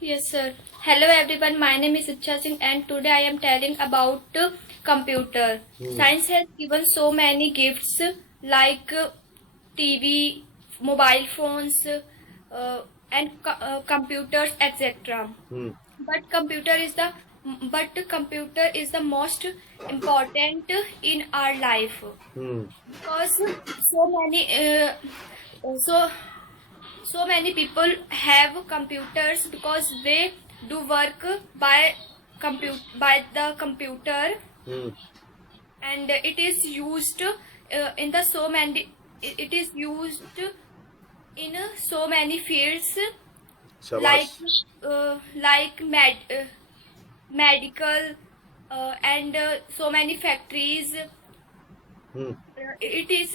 Yes, sir. Hello, everyone. My name is Ichha Singh, and today I am telling about computer. Science has given so many gifts like TV, mobile phones, and computers, etc. But computer is the most important in our life because so many people have computers because they do work by the computer, and it is used in the so many it is used in so many fields like medical and so many factories. It is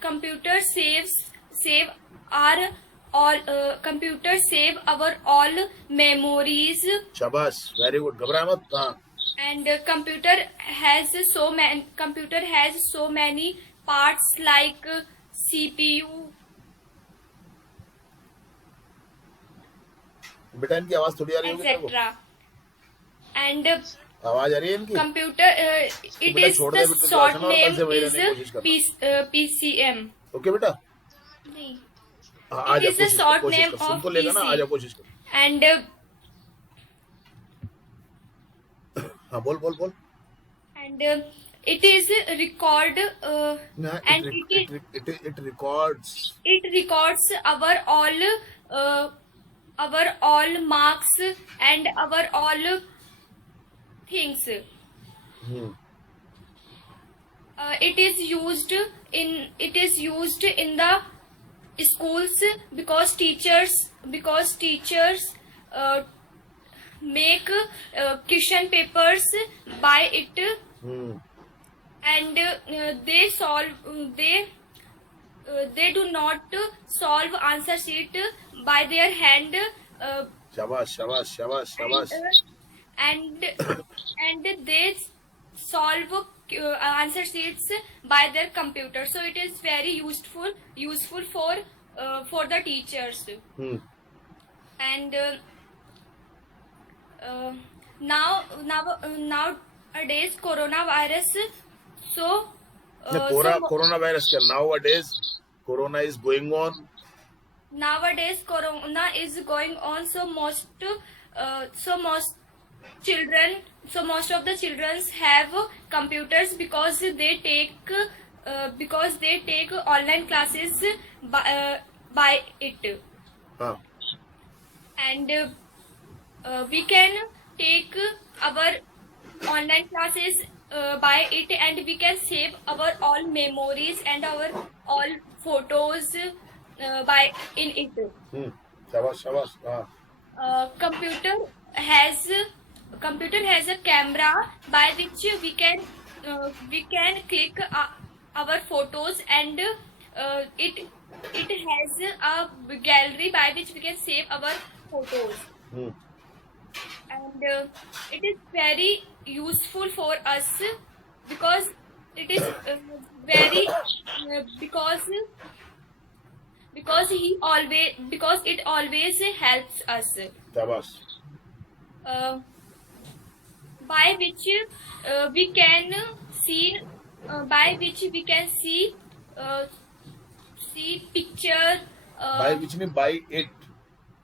computer save our all computer save our all memories, शाबाश, very good, घबरा मत। हाँ, and computer has so many parts like CPU. बेटा इनकी आवाज थोड़ी आ रही होगी तेरे को? etc. And आवाज आ रही है इनकी? computer it बेटा is छोड़ दे, the बिल्कुल short क्लास है ना, और कल name से वही is रहने की कोशिश करना। PCM. ओके बेटा, नहीं, हाँ, आ it जा, is the कोशिश short कोशिश name कर, सुन of तो लेगा ना, आ जा, PC. कोशिश कर। And हाँ, बोल बोल बोल। and it is record ना, and it records। it records our all marks and our all things. It is used in the schools because teachers make question papers by it, and they do not solve answer sheet by their hand, शाबाश शाबाश शाबाश शाबाश। and they solve answer sheets by their computer. So it is very useful for the teachers. And nowadays coronavirus, so corona virus क्या? nowadays corona is going on। nowadays corona is going on, so most of the children have computers because they take online classes by it. And we can take our online classes by it, and we can save our all memories and our all photos by in it. शाबाश शाबाश हाँ uh, computer has computer has a camera by which we can click our photos, and it has a gallery by which we can save our photos, hmm and it is very useful for us because it is very because it always helps us, शाबाश uh, by which we can see uh, see picture, by which नहीं by it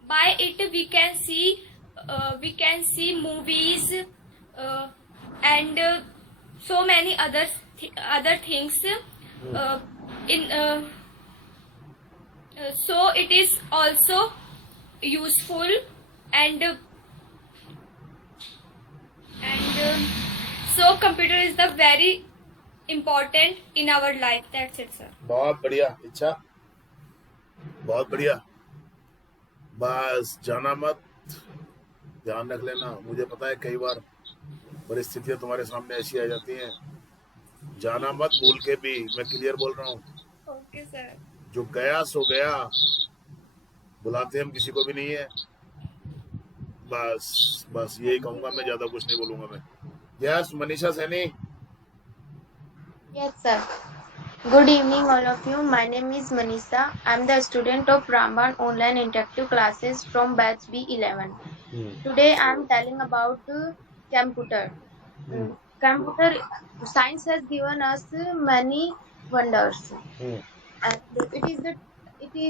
by it we can see movies, and so many other things, in so it is also useful, and so computer is the very important in our life. That's it, sir. बहुत बढ़िया इच्छा बहुत बढ़िया बस जाना मत ध्यान रख लेना मुझे पता है कई बार परिस्थितियां तुम्हारे सामने ऐसी आ जाती हैं जाना मत भूल के भी मैं क्लियर बोल रहा हूँ Okay, sir. जो गया सो गया बुलाते हम किसी को भी नहीं है बस बस यही कहूंगा मैं ज्यादा कुछ नहीं बोलूंगा मैं yes Manisha Saini Yes, sir. Good evening, all of you. My name is Manisha. I'm the student of Raman online interactive classes from batch B11. Today, I'm telling about computer. Computer science has given us many wonders, and it is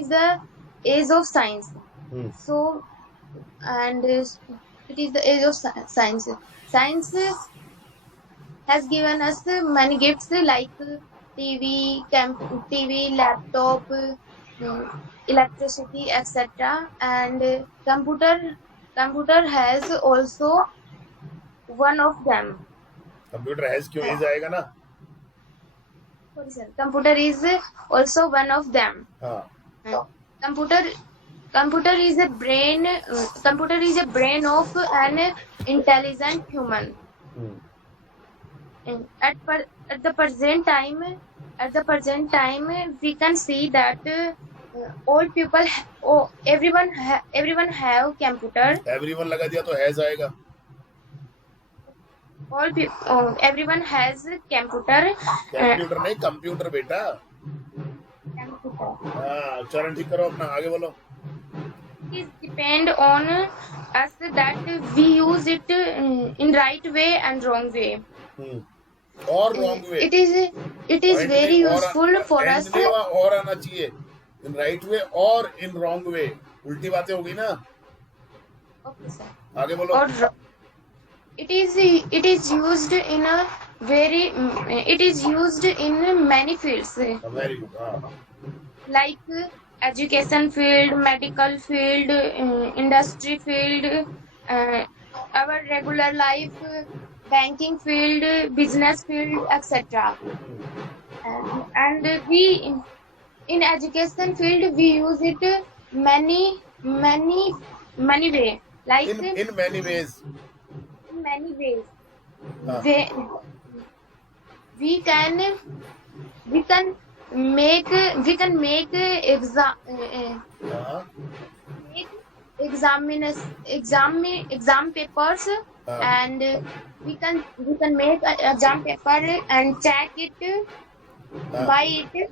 the age of science. So, and it is the age of science. Science has given us many gifts like TV, laptop, electricity, etc. And computer has also one of them. Computer has क्यों is आएगा ना Sorry, sir. Computer is also one of them. हाँ Computer is a brain. Computer is a brain of an intelligent human. At the present time, we can see that all people, everyone have computer. Everyone लगा दिया तो has आएगा Everyone has computer. Computer नहीं computer बेटा हाँ चरण ठीक करो अपना आगे बोलो It depend on us that we use it in right way and wrong way. और wrong way It is very useful for us. और आना चाहिए इन राइट वे और इन रॉन्ग वे उल्टी बातें होगी ना Okay, sir. आगे बोलो Or it is used in a very it is used in many fields very good हाँ like education field, medical field, industry field, our regular life, banking field, business field, etc. And we in education field we use it many way like in many ways many ways. हाँ. We can make हाँ. exam papers and we can make an exam paper and check it by it,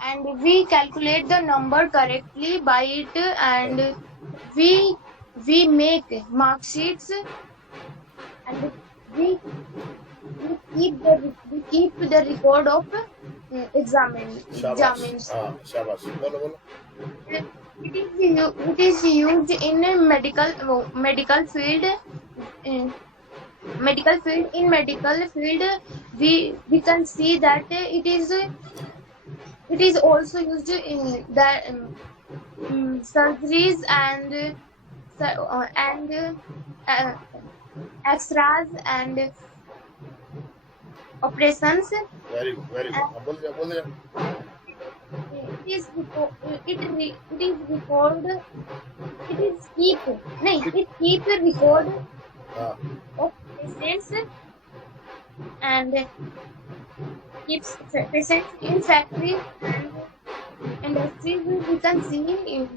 and we calculate the number correctly by it, and we make mark sheets, and we keep the record of examines. हाँ शाबाश बोलो बोलो It is used in a medical field. In medical field, we can see that it is also used in the surgeries and X-rays and operations. Very good, very good. And बोल जा. it is it is record. It is keep. No, it keep a record हाँ. of patients and keeps patients in factories and industries. We can see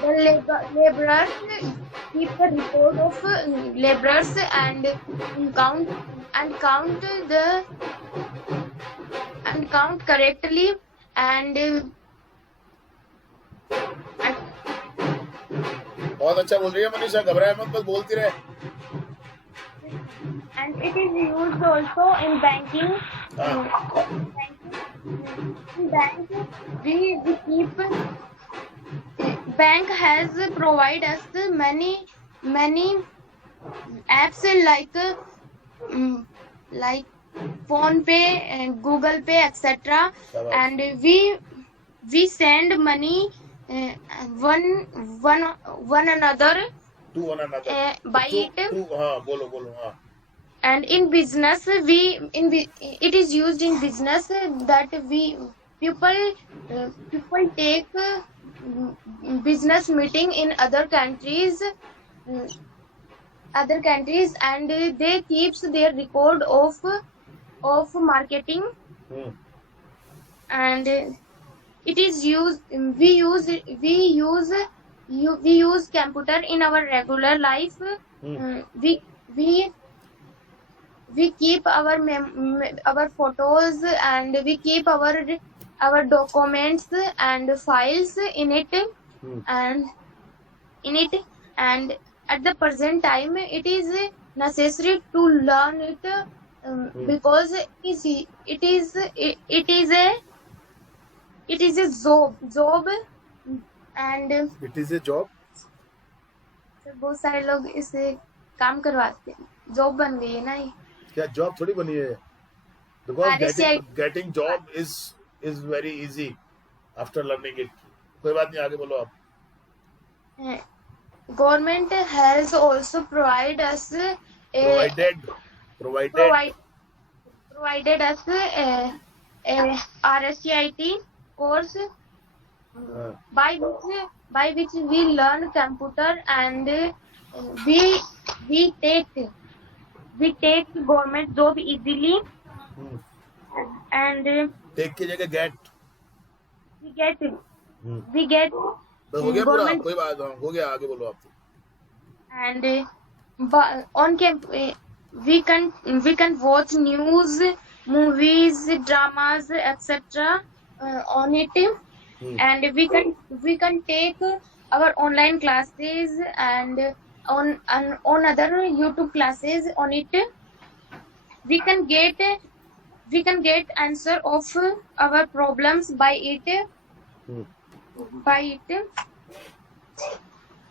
the laborers keep a record of laborers and count correctly and बहुत अच्छा बोल रही है मनीषा, घबराए मत, बस बोलती रहे. and it is used also in banking. In bank, we keep. Bank has provided us many apps like Phone Pay and Google Pay, etc. And we send money one another To one another. by it. हाँ, बोलो हाँ. And in business, it is used in business that people take business meeting in other countries and they keeps their record of marketing. And it is used. We use computer in our regular life. We keep our photos and we keep our documents and files in it. And at the present time it is necessary to learn it because it is a job and It is a job. बहुत सारे लोग इसे काम करवाते हैं, job बन गई है ना ये. क्या जॉब थोड़ी बनी है, because getting job is very easy after learning it. कोई बात नहीं, आगे बोलो आप. Government has also provided us provided us a RSCIT course by which we learn computer and we take government job easily. And take की जगह get. we get बस हो गया पूरा, कोई बात नहीं, हो गया, आगे बोलो आप. And on camp we can watch news, movies, dramas, etc. On it. And we can take our online classes and on other YouTube classes on it. We can get answer of our problems by it.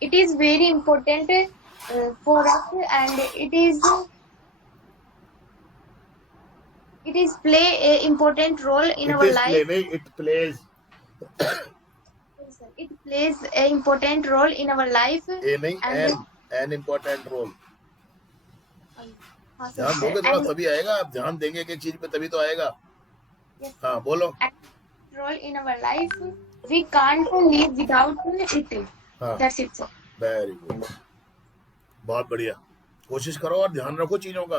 It is very important for us, and it is play a important role in our life. It plays an important role in our life. An important role. ध्यान दोगे थोड़ा तभी आएगा, आप ध्यान देंगे कि चीज पे तभी तो आएगा. हाँ बोलो. Role in our life, we can't live without it. That's it, sir. Very good. बहुत बढ़िया. कोशिश करो और ध्यान रखो चीजों का,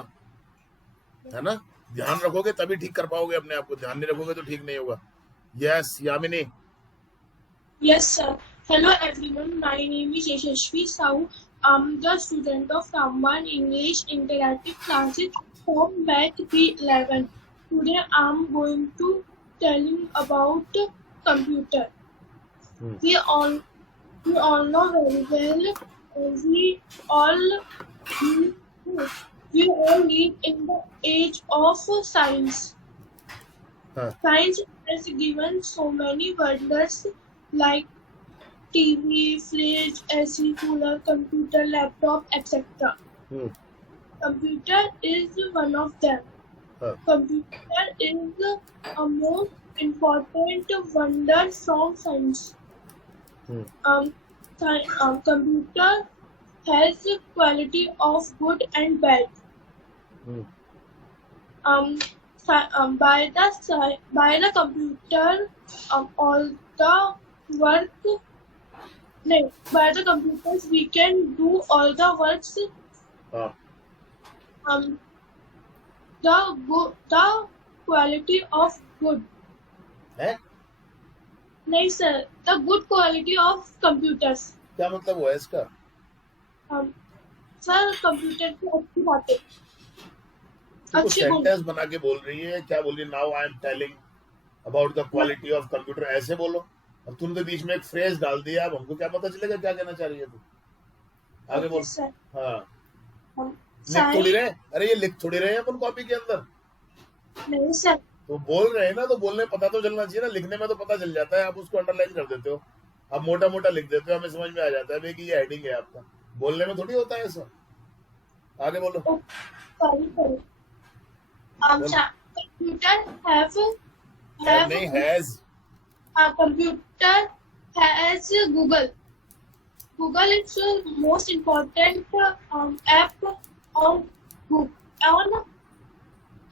है ना. ध्यान रखोगे तभी ठीक कर पाओगे अपने आप को, ध्यान नहीं रखोगे तो ठीक नहीं होगा. Yes, Yamini. Yes, sir. Hello, everyone. My name is Yashashvi Sahu. I'm the student of Ramban English Interactive Classes from batch B11. Today, I'm going to tell you about computer. We all know very well. We all live in the age of science. Science has given so many wonders like TV, fridge, AC, cooler, computer, laptop, etc. Computer is one of them. Computer is a most important wonder from science. Computer has quality of good and bad. by the computer, all the work. No, by the computers we can do all the works. हाँ Um, the quality of good. है नहीं sir, the good quality of computers. क्या मतलब हुआ इसका? Sir computer की अच्छी बातें तो अच्छी गुण सेंटेंस बना के बोल रही है, क्या बोल रही है? Now I am telling about the quality of computer, ऐसे बोलो। अब तुमने तो बीच में एक फ्रेज डाल दिया, अब हमको क्या पता चलेगा क्या कहना चाह रही है तू? आगे बोल। सर हाँ लिख थोड़ी रहे, अरे ये लिख थोड़ी रहे हैं अपन कॉपी के अंदर, नहीं सर तो बोल रहे हैं ना, तो बोलने में पता तो चलना चाहिए ना, लिखने में तो पता चल जाता है, आप उसको अंडरलाइन कर देते हो, आप मोटा मोटा लिख देते हो, हमें समझ में आ जाता है भाई कि ये हेडिंग है आपका, बोलने में थोड़ी होता है ऐसा। आगे बोलो। सॉरी सर कंप्यूटर Have नहीं has। computer has Google is the most important app on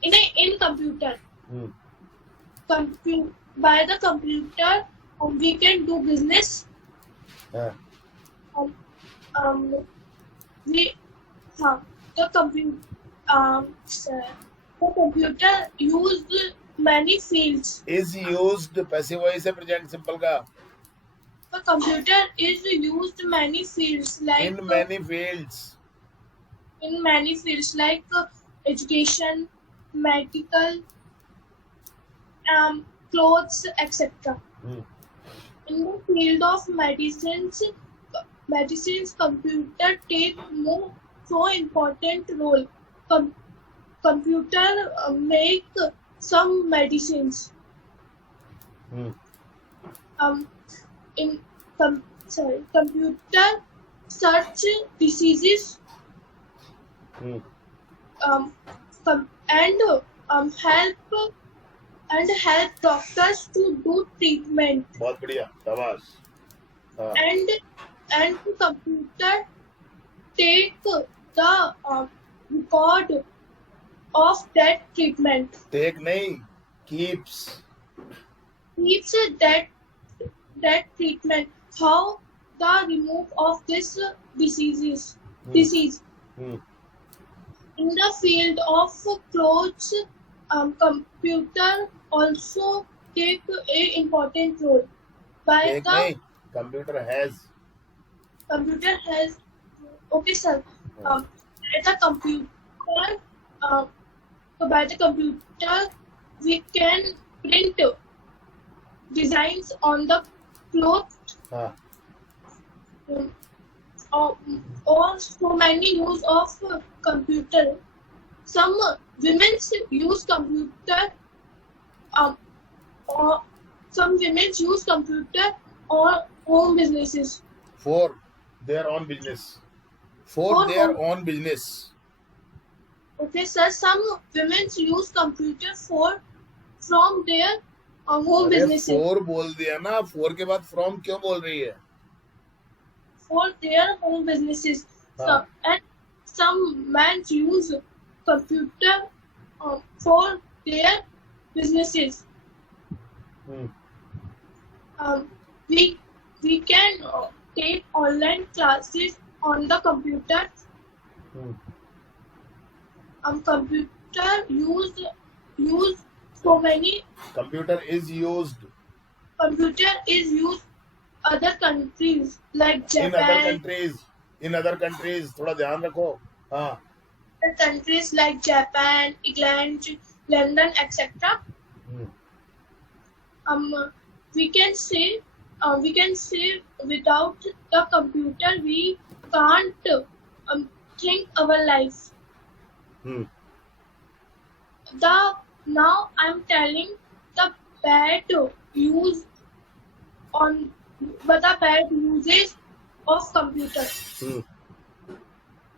in computer. By the computer we can do business. हाँ We the computer used many fields. is used passive voice है present simple का। The computer is used many fields like in many fields। like education, medical, clothes, etc. In the field of medicines, computer take so important role. Computer make some medicines. Computer search diseases. And help doctors to do treatment. बहुत बढ़िया, शाबाश। हाँ And computer take the record of that treatment. Take नहीं, keeps that treatment. How the remove of this disease. In the field of clothes, computer also take a important role. Take नहीं, computer has। Okay sir. By the computer we can print designs on the cloth. हाँ Or so many use of computer. Some women use computer. Or some women use computer or home businesses. for their own business। for For their home- own business। Okay, sir. Some women use computer from their home अरे businesses. for बोल दिया ना, for के बाद from क्यों बोल रही है? For their home businesses. हाँ। And some men use computer for their businesses. We can take online classes on the computer. Computer use so many. Computer is used Computer is used other countries like in Japan. other countries थोड़ा ध्यान रखो। हाँ Other countries like Japan, England, London, etc. We can say without the computer we can't think our life. Now I'm telling the bad use the bad uses of computer.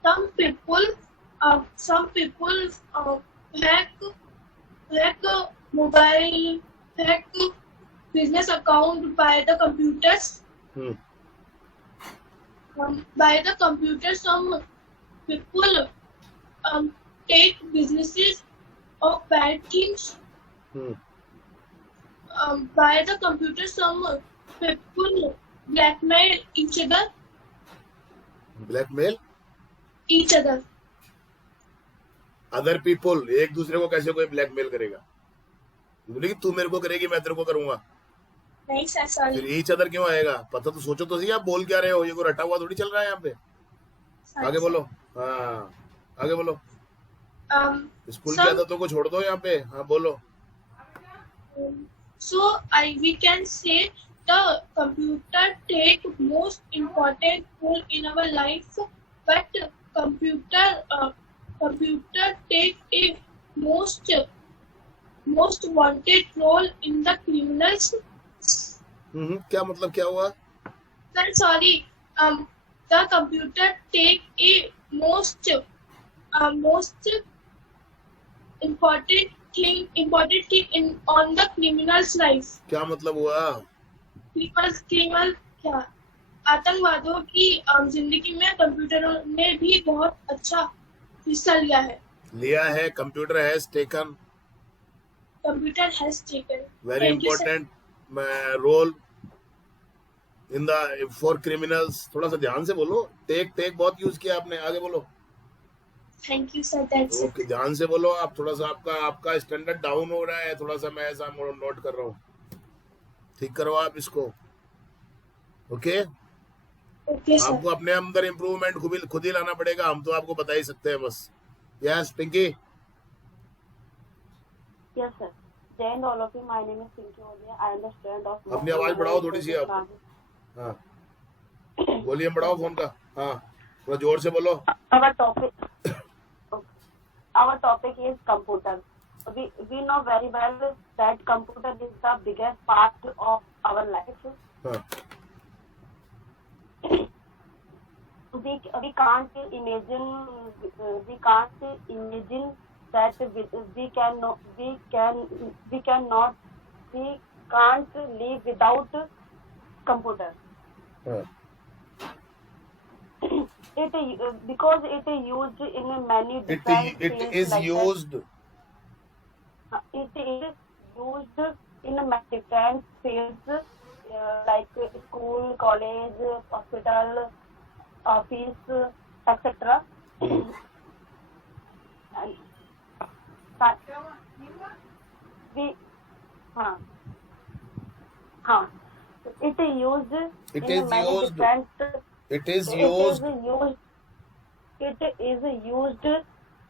Some people hack mobile, hack business account by the computers. By the computer, some people take businesses of bad things by the computer. Some people blackmail each other. Blackmail Each other. Other people, एक दूसरे को कैसे कोई blackmail करेगा? बोले कि तू मेरे को करेगी, मैं तेरे को करूंगा। नहीं सर, सॉरी। फिर ईच अदर क्यों आएगा? पता तो सोचो तो सही, आप बोल क्या रहे हो? ये कोई रटा हुआ थोड़ी चल रहा है यहाँ पे। आगे बोलो। हाँ, आगे बोलो। स्कूल की आदतों को छोड़ दो यहाँ पे। हाँ बोलो। So we can say the computer take most important role in our life, but computer take a most wanted role in the criminals. क्या मतलब, क्या हुआ? Sir, sorry. The computer take a most important thing in on the criminal's life. क्या मतलब हुआ? Criminal क्या? आतंकवादियों की जिंदगी में कंप्यूटरों ने भी बहुत अच्छा हिस्सा लिया है। Computer has taken very important role in the for criminals. थोड़ा सा ध्यान से बोलो। टेक बहुत यूज किया आपने। आगे बोलो। Thank you sir, that's it. Okay, ध्यान से बोलो आप। थोड़ा सा आपका स्टैंडर्ड डाउन हो रहा है, थोड़ा सा मैं ऐसा नोट कर रहा हूँ। ठीक करो आप इसको। ओके, आपको अपने अंदर इम्प्रूवमेंट खुद ही लाना पड़ेगा। हम तो आपको बता ही सकते हैं बस। यस पिंकी। Yes sir. जय हिंद all of you. My name is Pinky Olia. I am the student of. अपनी आवाज बढ़ाओ थोड़ी सी आप। हाँ, वॉल्यूम बढ़ाओ फोन का। हाँ, थोड़ा जोर से बोलो। Our topic is computer. We know very well that computer is the biggest part of our life. We can't imagine that we can't live without computer. Because it is used in many different It is used. It is used in many different fields like school, college, hospital, office, etc. It is used in many different. It is used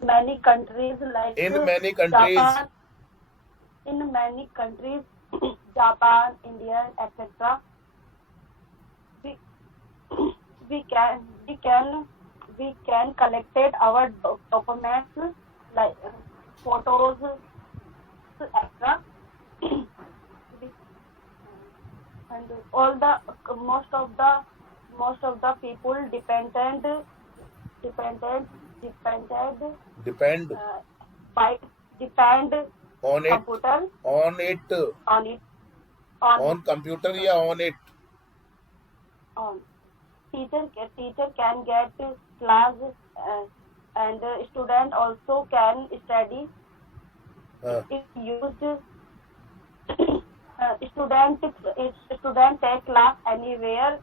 many countries like in many countries. Japan, in many countries, Japan, India, etc. We can collect our documents like photos, etc. And all the most of the people depend on computer, on computer या on it. on teacher can get class and student also can study. It used student take class anywhere.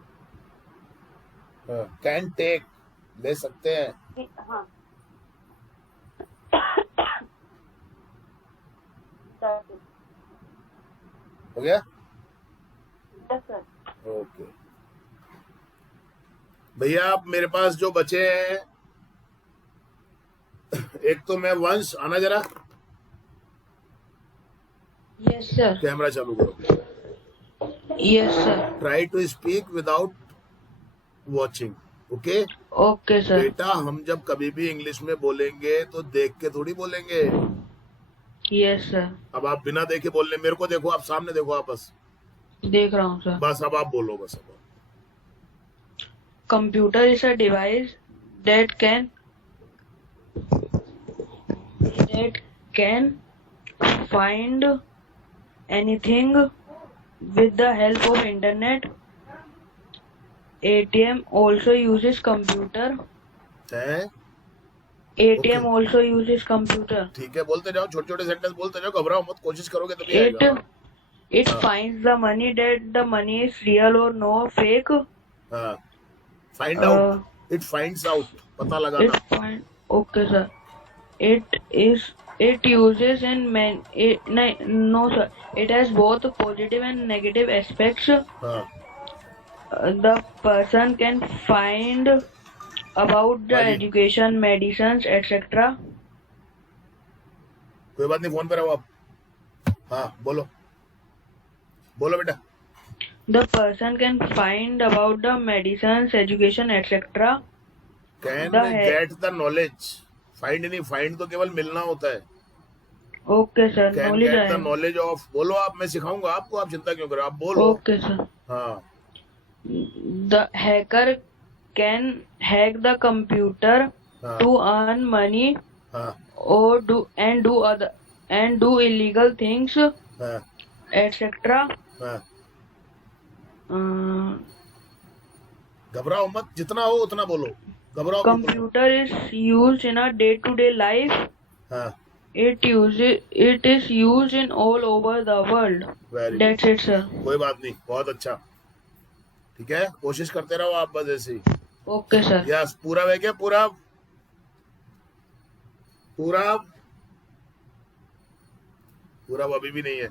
Can take, ले सकते हैं। हाँ। हो गया? Yes sir. Okay भैया, आप मेरे पास जो बचे हैं, एक तो मैं वंश, आना जरा। Yes sir. कैमरा चालू करो। Yes sir. Try to speak without watching. Okay okay sir. बेटा, हम जब कभी भी इंग्लिश में बोलेंगे तो देख के थोड़ी बोलेंगे। Yes sir. अब आप बिना देखे बोलने, मेरे को देखो, आप सामने देखो, आप बस देख रहा हूँ सर। बस अब आप बोलो बस। अब Computer is a device that can find anything with the help of internet. ATM also uses computer. ATM also uses computer. ठीक है, बोलते जाओ, छोटे छोटे सेंटेंस बोलते जाओ, घबराओ मत, कोशिश करोगे तभी आएगा. It finds the money that the money is real or no fake. हाँ, find out. It finds out. पता लगाना. Okay sir. It uses in no sir. It has both positive and negative aspects. हाँ. The person can find about the education, medicines, etc. कोई बात नहीं, phone पे रहो आप. हाँ, बोलो बेटा. The person can find about the medicines, education, etc. Can get the knowledge. Find नहीं, find तो केवल मिलना होता है. Okay sir. Can get the knowledge of. बोलो आप, मैं सिखाऊंगा आपको, आप चिंता क्यों करो, आप बोलो. Okay sir. हाँ. The hacker can hack the computer to earn money or do illegal things, etc. घबराओ मत, जितना हो उतना बोलो. घबराओ. Computer is used in a day-to-day life. It is used in all over the world. That's it sir. कोई बात नहीं, बहुत अच्छा. ठीक है, कोशिश करते रहो आप बस ऐसे ही. Okay sir. यस, पूरा है क्या? पूरा अभी भी नहीं है.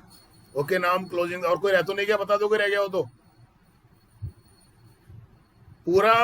ओके, नाम क्लोजिंग. और कोई रह तो नहीं गया? बता दो कोई रह गया हो तो. पूरा